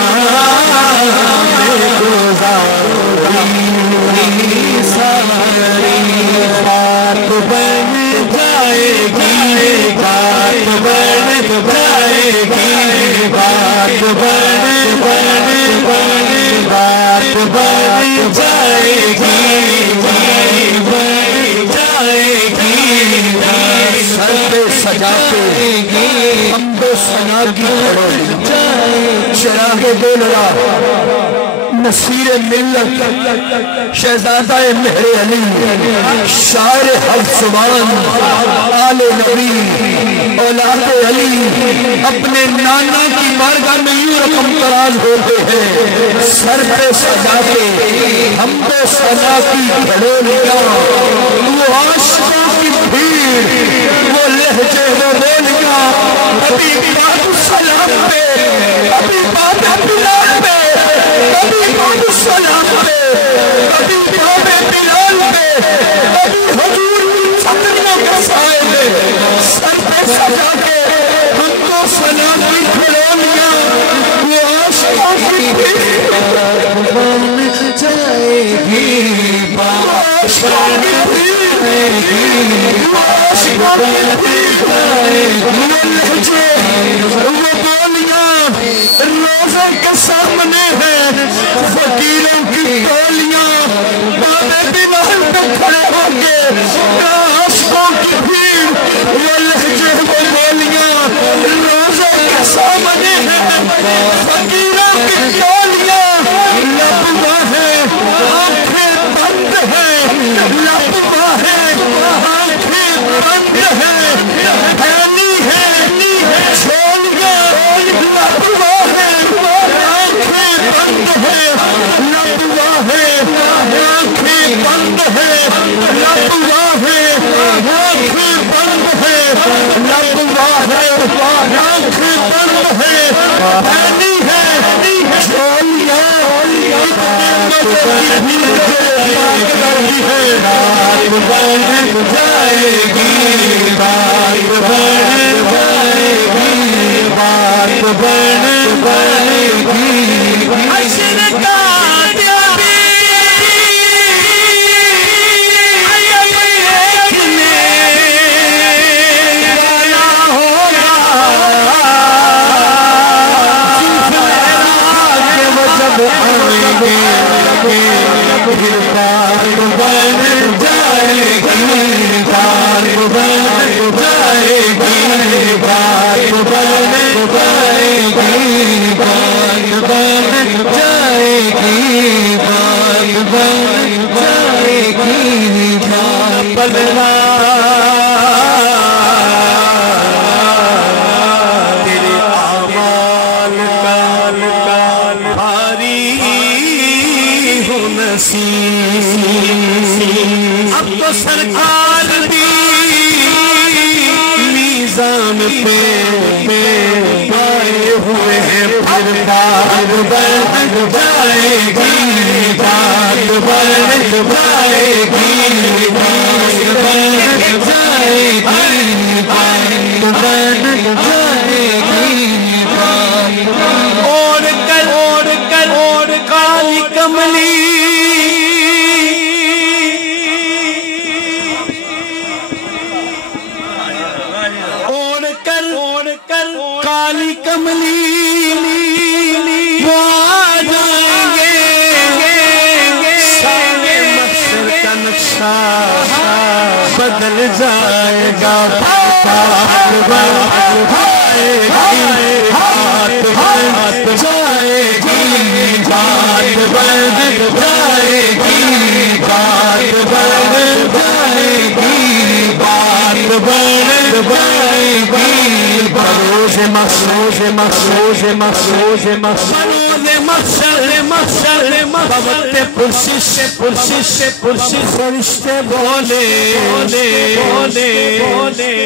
گزاری ساری بات بن جائے گی بات بن جائے گی بات بن بات بن جائے گی بن جائے گی سر پہ سجا کے ہم بے سنا کی چراغ دولرا نصیر ملت شہزادہ مہر علی شاعر حرف زبان آل نبی اولاد علی اپنے نانا کی بارگاہ میں یوں رقم تراز ہوتے ہیں سر پہ سجا کے ہم پہ سنا کی گھڑولیاں وہ عاشقوں کی بھیڑ وہ لہجے وہ بولیاں کبھی بات سلام پہ کبھی بات بلال پہ کبھی بات سلام پہ کبھی بات بلال پہ کبھی حضور کی چھتریوں کے سائے پہ سر پہ سجا کے ہم کو سلام کی کھڑولیاں وہ عاشقوں کی بھیڑ بن جائے گی عاشقوں کی لہجے وہ بولیاں روزے کے سامنے ہیں فقیروں کی ٹولیاں بابے بلال پہ کھڑے ہوں گے عاشقوں کی بھیڑ وہ لہجے وہ بولیاں روزے کے سامنے ہیں فقیروں کی ٹولیاں لب باہیں آنکھیں بند ہیں لب باہیں آنکھیں بند ہیں پھیلی ہے چھولیاں لب باہیں آنکھیں بند ہیں لب باہیں آنکھیں بند ہیں لب باہیں آنکھیں بند ہیں لب باہیں آنکھیں بند ہیں پھیلی ہے چھولیاں بن جائے گی بات بن جائے گی بات بن جائے گی عشر کا تیرے اعمال بھاری ہو نصیب اب تو سرکار بھی میزان پہ آئے ہوئے ہیں پھر بات بن جائے گی بات بن جائے گی بات بن جائے گی بات بن جائے گی اور کالی کملی کالی کملی وہ آ جائیں گے سارے محشر کا نقشہ بدل جائے گا پاک بن جائے گی بات بن جائے گی بات بن جائے گی بات بن جائے گی بات بن جائے گی بروز مخصوص مخصوص مخصوص بروز محشر محشر بوقت پرسش پرسش پرسش فرشتے بولے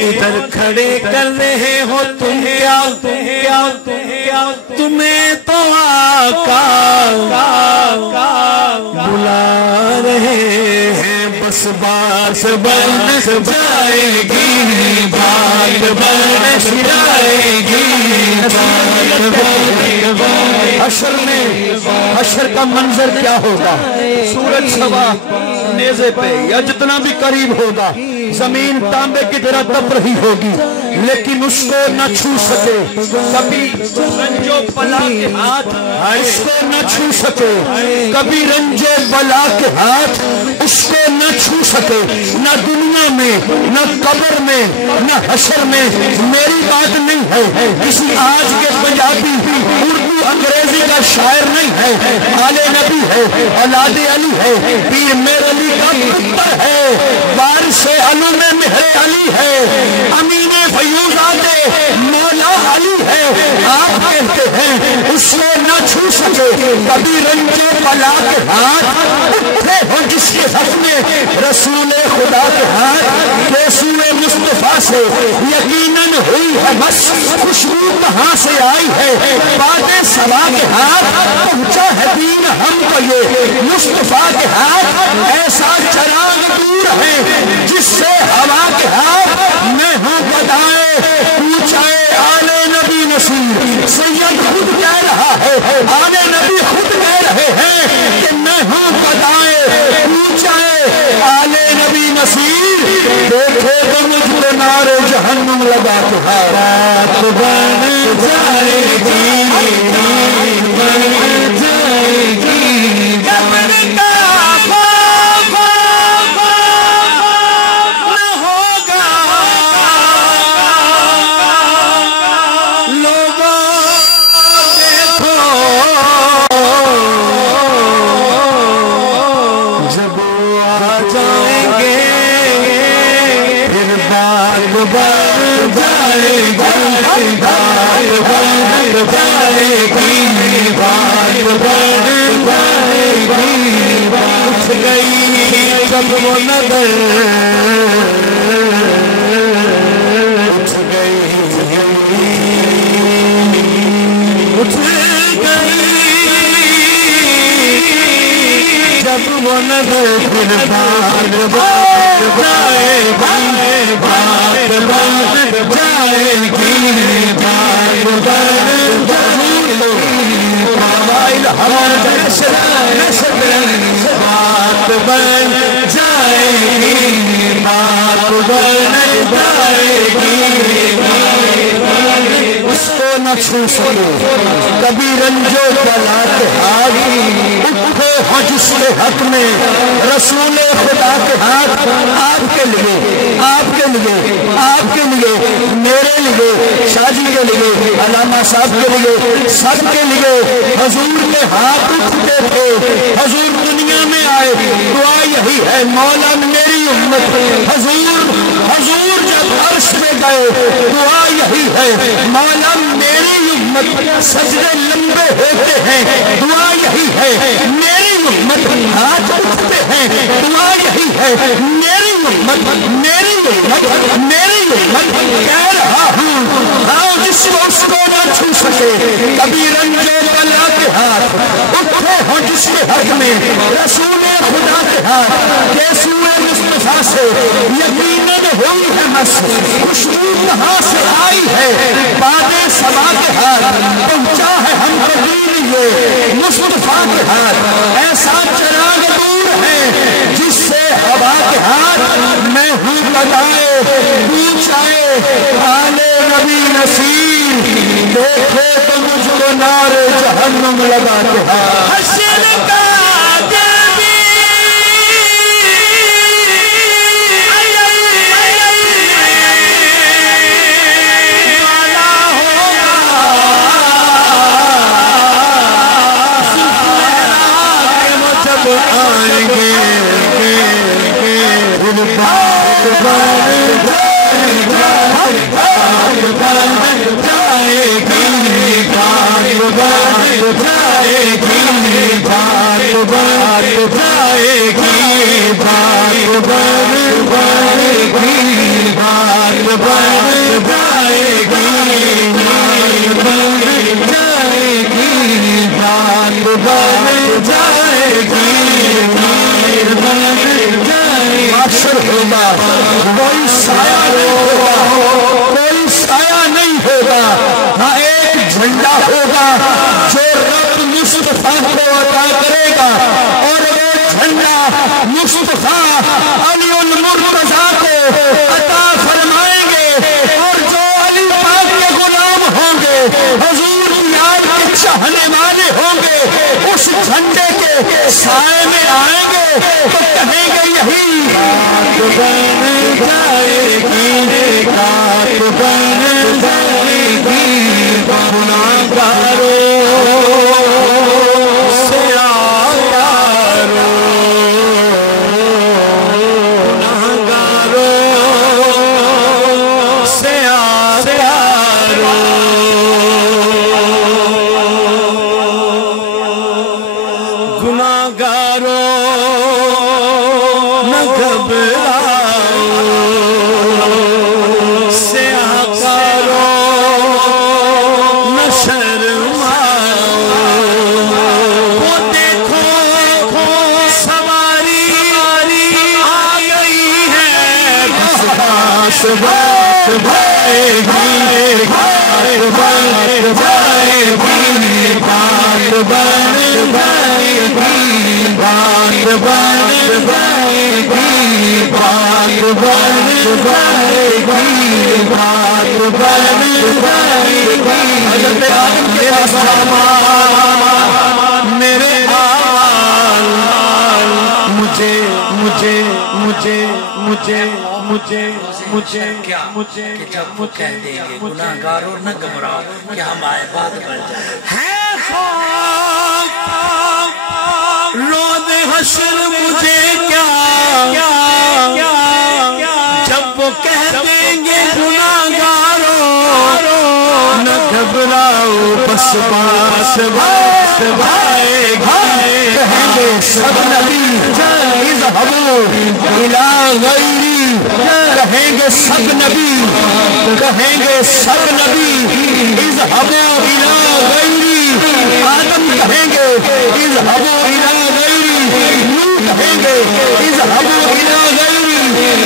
ادھر کھڑے کر رہے ہو تم کیا تمہیں تو آقا بلا رہے ہیں بس باس بن جائے گی بات بن جائے گی حشر میں حشر کا منظر کیا ہوگا سورج سوا نیزے پہ یا جتنا بھی قریب ہوگا زمین تانبے کی طرح تپ رہی ہوگی لیکن اس کو نہ چھو سکے کبھی رنجو بلا کے ہاتھ اس کو نہ چھو سکے کبھی رنجو بلا کے ہاتھ اس کو نہ چھو سکے نہ دنیا میں نہ قبر میں نہ حشر میں میری بات نہیں ہے کسی آج کے پنجابی اردو انگریزی کا شاعر نہیں ہے آل نبی ہے اولاد علی ہے پیر میر علی کا پتر ہے وارث علو میں مہر علی ہے امین فیوزات مولا علی ہے آپ کہتے ہیں اس کو نہ چھو سکے کبھی رنجو بلا کے ہاتھ اٹھے ہو جس کے حق میں رسول خدا کے ہاتھ رسول مصطفیٰ سے یقیناً ہوئی ہے بس خوشبو کہاں سے آئی ہے بات سوا کے ہاتھ پہنچا ہے دین ہم کو یہ مصطفیٰ کے ہاتھ ایسا چراغ دور ہے جس سے ہوا کے ہاتھ میں ہوں بدائے پوچھائے آل نبی نصیر سید خود کہہ رہا ہے آل نبی خود کہہ رہے ہیں کہ میں ہوں بدائے پوچھائے آل نبی نصیر دیکھے تو مجھ کو نار جہنم لگا کے بات بن جائے گی بن جائے گی قبر کا خوف نہ ہوگا لوگوں دیکھو جب آ جائیں گے پھر بات بن جائے گی بات بن جائے گی بات بن جائے گی اٹھ گئی جب وہ نظر اٹھ گئی اٹھ گئی جب وہ نظر پھر بات بن جائے گی بات بن جائے گی بات بن بات بن جائے گی بات بن جائے گی اس کو نہ چھو سکے کبھی رنجو بلا کے ہاتھ اٹھے ہو جس کے حق میں رسول خدا کے ہاتھ آپ کے لیے آپ کے لیے آپ کے لیے میرے لیے شاہ جی کے لیے علامہ صاحب کے لیے سب کے لیے حضور کے ہاتھ اٹھتے تھے حضور دنیا میں آئے دعا یہی ہے مولا میری امت حضور جب عرش میں گئے دعا یہی ہے مولا میری امت سجدے لمبے ہوتے ہیں دعا یہی ہے میری امت ہاتھ اٹھتے ہیں دعا یہی ہے میری امت میری امت میری امت کہہ رہا ہوں آؤ جس کو اس کو نہ چھو سکے کبھی رنجو بلا کے ہاتھ اٹھے ہو جس کے حق میں رسول خدا کے ہاتھ رسول مصطفیٰ سے یقیناً ہوئی ہے مس خوشبو کہاں سے آئی ہے باد سبا کے ہاتھ پہنچا ہے ہم کو دین یہ مصطفیٰ کے ہاتھ ایسا چراغ دور ہے جس سے ہوا کے ہاتھ میں ہوں بدائے پوچھائے آل نبی نصیر دیکھے تو مجھ کو نار جہنم لگا کے حشر کا دل بھی جائے گی، بات بن جائے گی، بات بن جائے گی، بات بن جائے گی، بات بن جائے گی، بات بن جائے گی۔ معاشر ہوگا، کوئی سایہ نہیں ہوگا، کوئی سایہ نہیں ہوگا، ہاں ایک جھنڈا ہوگا جو رب مصطفیٰ کو عطا کرے گا، اور وہ جھنڈا مصطفیٰ علی المرتضیٰ کو عطا فرمائیں گے، اور جو علی پاک کے غلام ہوں گے، حضور کی یاد کے چاہنے والے ہوں گے، اس جھنڈے کے سائے میں آئیں گے تو کہیں گے یہی بات بن جائے گی، بات بن جائے گی، گناہگاروں سے آگاروں، گناہگاروں سے آگاروں، گناہگاروں نہ گھبراؤ، سے آگاروں نہ شرماؤ، وہ دیکھو سواری آ گئی ہے، بس باس بات بھائے گی، بات بن جائے گی، بات بن جائے گی، بات بن جائے گی، بات بن جائے گی، بات بن جائے گی۔ حضرت آدم کے آسمان میرے آل مجھے مجھے مجھے مجھے مجھے مجھے مجھے کہ جب وہ کہہ دیں گے گناہگاروں نہ گھبراؤ کہ ہم آئے بات بن جائے ہے خوف روز حشر مجھے کیا، جب وہ کہہ دیں گے گناہگاروں نہ گھبراؤ، بس پاس بات بھائے گی، کہیں گے سب نبی اذهبوا الی غیری، کہیں گے سب نبی، کہیں گے سب نبی اذهبوا الی غیری، آدم کہیں گے اذهبوا الی غیری، نوح کہیں گے اذهبوا الی غیری،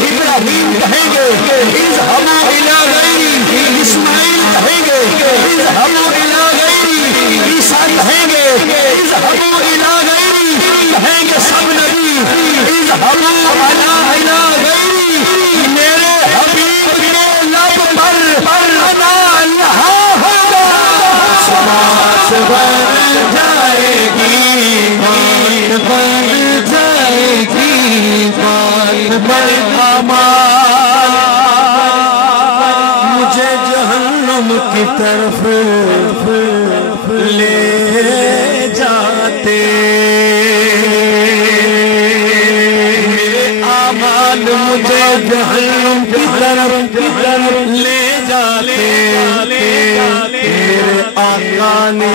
ابراہیم کہیں گے اذهبوا الی غیری، اسماعیل کہیں گے اذهبوا الی غیری، عیسیٰ کہیں گے اذهبوا الی غیری، کہیں گے سب نبی اذهبوا الی غیری، میرے حبیب کے لب پر انا یہاں ہوگا، سماس بن جائے گی، بات بن جائے گی، بات بن امان مجھے جہنم کی طرف لے جاتے، آمال مجھے جہنم کی طرف لے جاتے، میرے آقا نے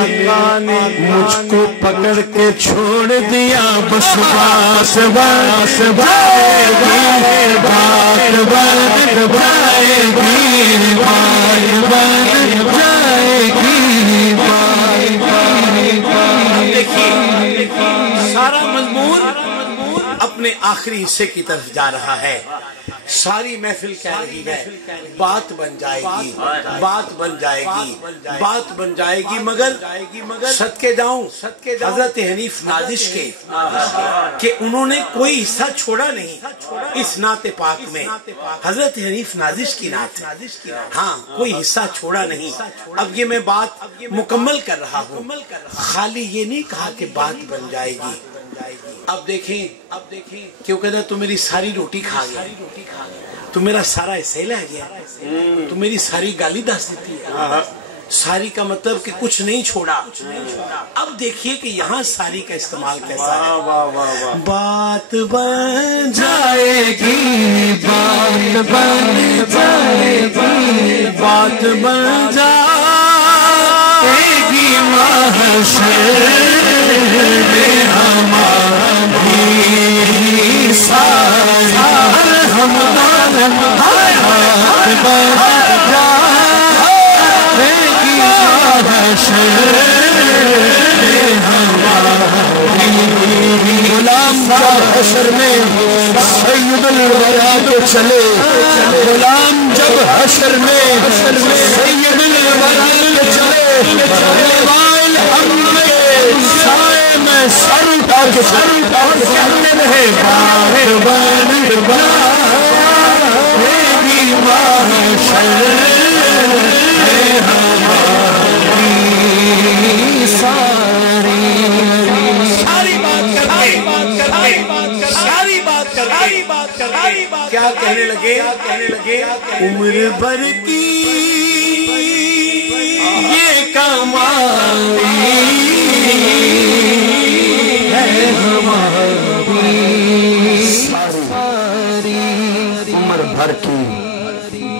مجھ کو پکڑ کے چھوڑ دیا، بس باس باس بھائے گی، بات بن جائے گی، بات بن جائے گی، بات بن۔ دیکھیے سارا مضمون اپنے آخری حصے کی طرف جا رہا ہے، ساری محفل کہہ رہی ہے بات بن جائے گی، بات بن جائے گی، بات بن جائے گی، مگر صدقے جاؤں حضرت حنیف نازش کے کہ انہوں نے کوئی حصہ چھوڑا نہیں اس نعت پاک میں، حضرت حنیف نازش کی نعت، ہاں کوئی حصہ چھوڑا نہیں۔ اب یہ میں بات مکمل کر رہا ہوں، خالی یہ نہیں کہا کہ بات بن جائے گی۔ اب دیکھیں کیوں کہتا تو میری ساری روٹی کھا گیا، تو میرا سارا حصہ لے گیا، تو میری ساری گالی دس دیتی ہے، ساری کا مطلب کہ کچھ نہیں چھوڑا۔ اب دیکھیے کہ یہاں ساری کا استعمال کیسا ہے، بات بن جائے گی، بات بن جائے گی، بات بن جائے گی، محشر میں ہماری غلام جب حشر میں سید الورا کے چلے، غلام جب حشر میں سید الورا کے چلے، لیوان ہمیں سائے میں سر اٹھا کے کہتے رہے باہر بن باہر محشر ہے ہماری کیا کہنے لگے؟ عمر بھر کی یہ کمائی ہے ہماری، عمر بھر کی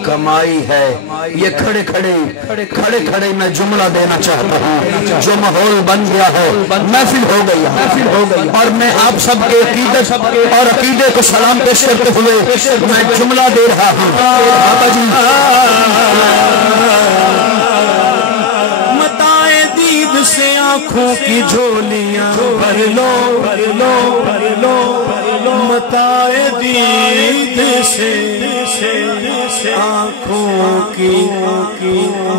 کمائی ہے۔ یہ کھڑے کھڑے میں جملہ دینا چاہتا ہوں، جو ماحول بن گیا ہے، محفل ہو گئی اور میں آپ سب کے عقیدت اور عقیدے کو سلام پیش کرتے ہوئے میں جملہ دے رہا ہوں۔ بابا جی متائے دید سے آنکھوں کی جھولیاں بھر لو، متائے دید سے آنکھوں کی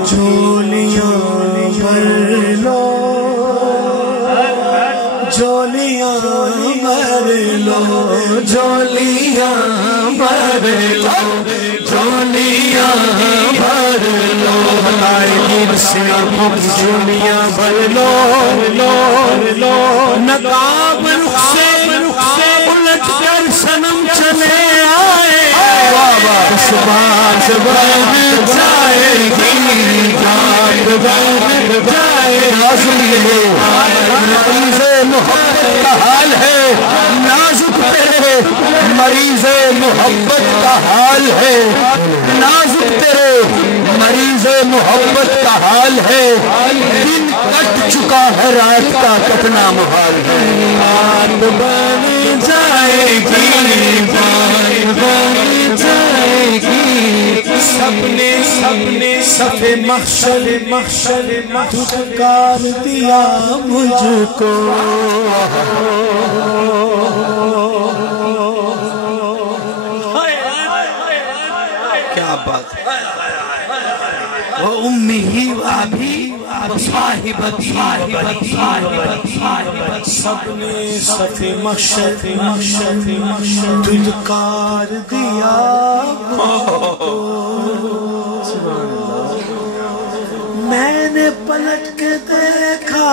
جھولیاں بھر لو، جھولیاں بھر لو، جھولیاں بھر لو، جھولیاں بھر لو، متائے دید سے آنکھوں کی جھولیاں بھر لو، نقاب رخ سے الٹ کر صنم چلے آئے، اس بات بن جائے گی، بات بن جائے گی، مریض محبت کا حال ہے نازک تیرے، مریض محبت کا حال ہے نازک تیرے، مریض محبت کا حال ہے، دن کٹ چکا ہے رات کا کتنا محال ہے، بات بن جائے گی، بات بن جائے گی، سب نے صف محشر دھتکار دیا مجھ کو، کیا بات ہے، وَأُمِّهِ وَأَبِيهِ وَصَاحِبَتِهِ سب نے صف محشر دھتکار دیا مجھ کو، میں نے پلٹ کے دیکھا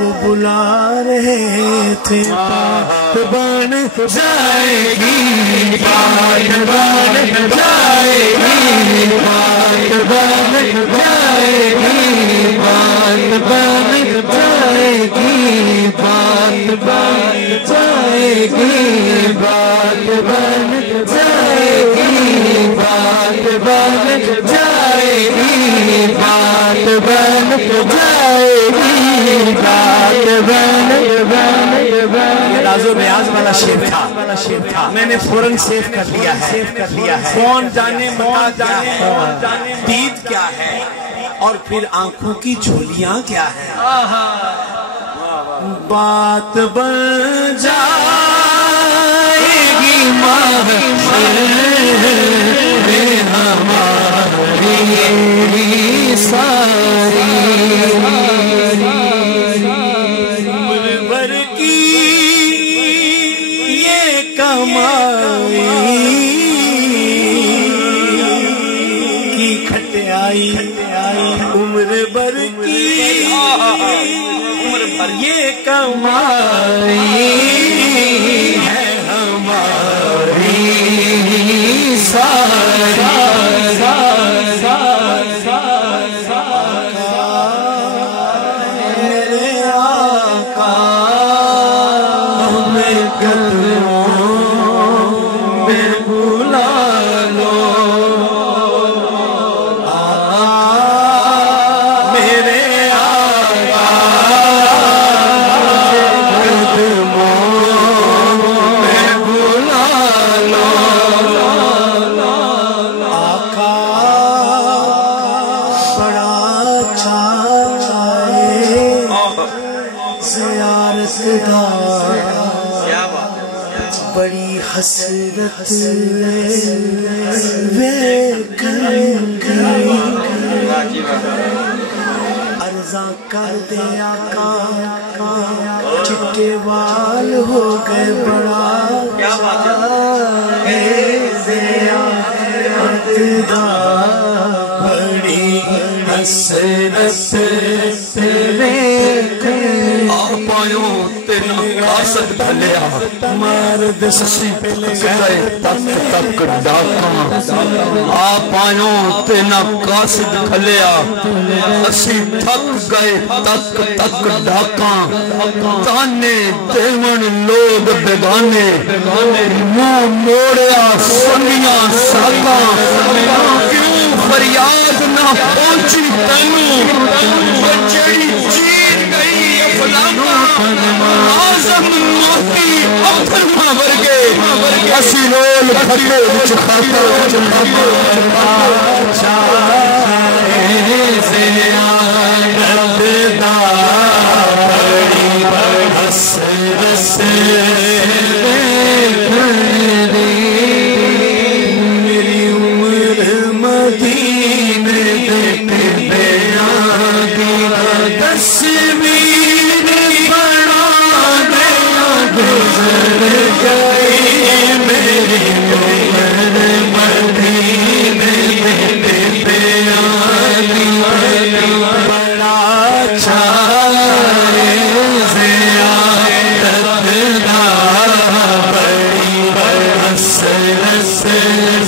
وہ بلا رہے تھے، بات بن جائے گی، بات بن جائے گی، بات بن جائے گی، بات بن جائے گی، بات بن جائے گی، بات بن جائے گی، بات بن جائے گی، بات بن جائے گی، بات بن یہ راز و ریاض والا شعر تھا، میں نے فوراً سیو کر لیا ہے، کون جانے متا جانے دید کیا ہے اور پھر آنکھوں کی جھولیاں کیا ہے، بات بن جائے گی محشر میں ہماری ساری، عمر بھر کی یہ کمائی کی کھٹیائی، عمر بھر کی یہ کمائی ہے ہماری ساری، میرے آقا ہمیں قدموں میں بلا لو، میرے آقا قدموں میں بلا دا بڑی حسرت عرضاں کر دے آقا چٹے وال ہو گئے بڑا بڑی حسرت پایوں تیرا قاصد بھلیا مرد سسی گئے تک تک ڈاکاں پایوں تیرا قاصد بھلیا اسی تھک گئے تک تک ڈاکاں تانے دیون لوگ بگانے منہ موڑیا سنیاں ساکاں کیوں فریاد نہ پہنچی تینوں بچڑی چیر گئی آزم موتی اپنا ورگے اسی رول پھٹے وچ خاطر چاہے زیادت داری حسرت سے میری عمر مدینے پہ بیان کی تصویر بنا دیا گزر گئی میری عمر مدینے پہ بیان کی بڑا چاہے زیادت دار بڑی حسرت سے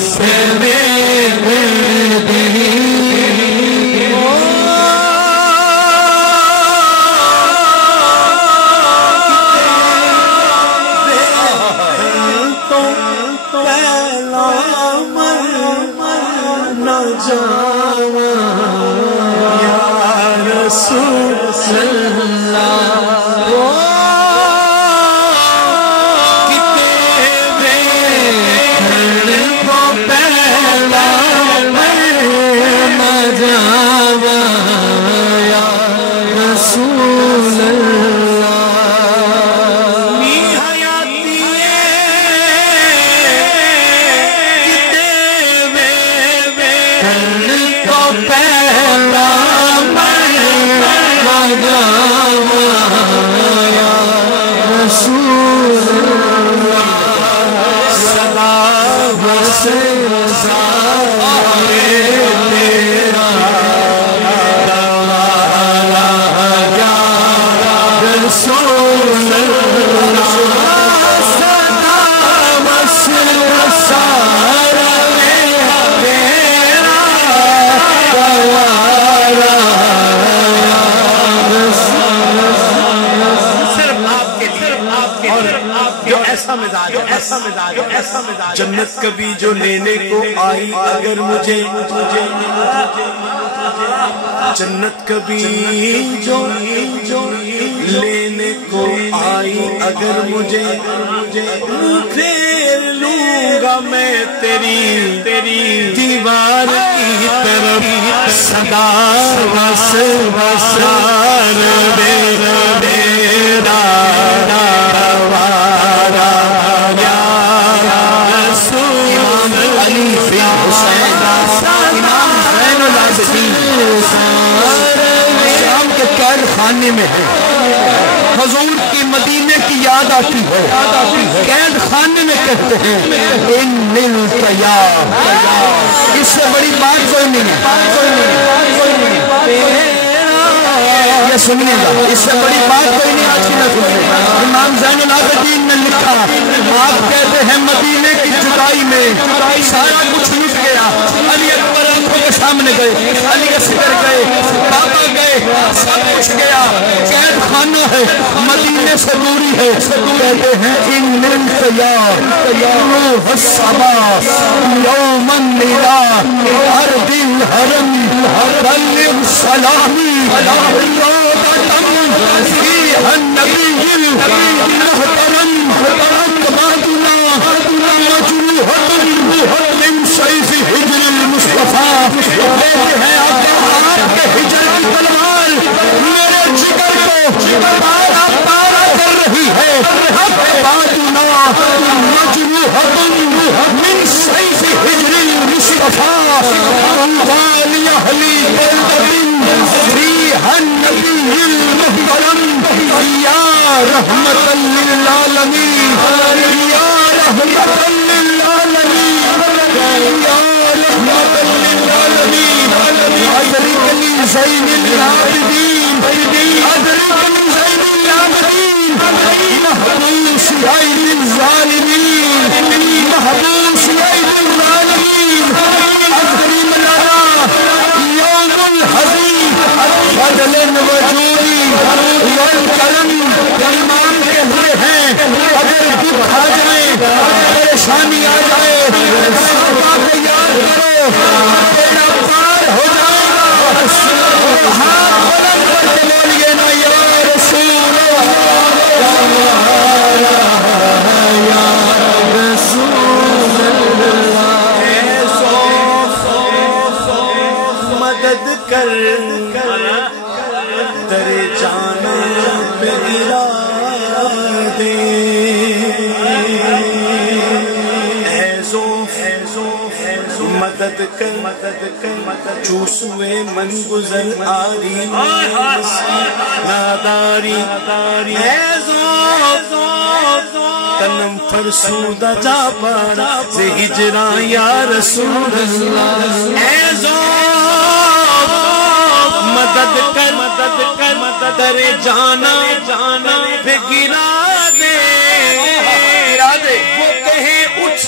جنت کبھی جو لینے کو آئی اگر مجھے جنت کبھی جو لینے کو آئی اگر مجھے پھیر لوں گا میں تیری دیوار کی طرف صدا وسار میرا شام کے قید خانے میں ہے حضور کی مدینے کی یاد آتی ہے قید خانے میں کہتے ہیں اس سے بڑی بات کوئی نہیں ہے یہ سنیے گا اس سے بڑی بات کوئی نہیں آج کی نہ سنیے امام زین العابدین نے لکھا آپ کہتے ہیں مدینے کی جدائی میں سارا کچھ لٹ گیا علی اکبر آنکھوں کے سامنے گئے علی اصغر گئے بابا گئے سب کچھ گیا قید خانہ ہے مدینے سے دوری ہے کہتے ہیں ان التیار روح السما یوم الندا ارض الحرم بلغ سلامی فيها النبي المحترم أكبادنا مجروحة من سيف هجر المصطفى کہتے ہیں آپ کے ہجر کی تلوار میرے جگر کو پارا پارا کر رحمت للعالمین یا رحمت للعالمین یا رحمت للعالمین ادرکنی زین العابدین ادرکنی زین العابدین محبوس عین الظالمین محبوس عین الظالمین اکرم لنا یوم الحزین فضل وجودی والکرم امام کہتے ہیں اگر دکھ آ جائے پریشانی آ جائے صحابہ کو یاد کرو تیرا پار ہو جائے گا ہاتھ بلند کر کے بولیے نا یا رسول اللہ یا رسول اللہ مدد کر در جانا پہ گرا دے مدد کر چوسوے من گزر آری ناداری تنم فرسودہ جا پارا سے ہجران یا رسول اللہ مدد کر در جانا پہ گرا دے وہ کہے اٹھ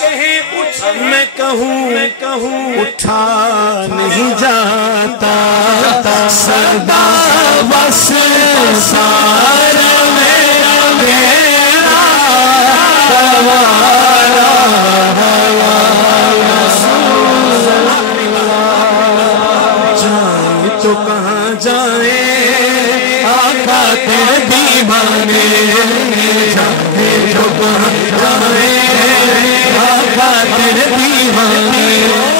میں کہوں اٹھا نہیں جاتا سدا بس سار میرا سوارا جائے تو کہاں جائے آقا تیرے دیوانے جائے تو کہاں جائے آقا تیرے دیوانے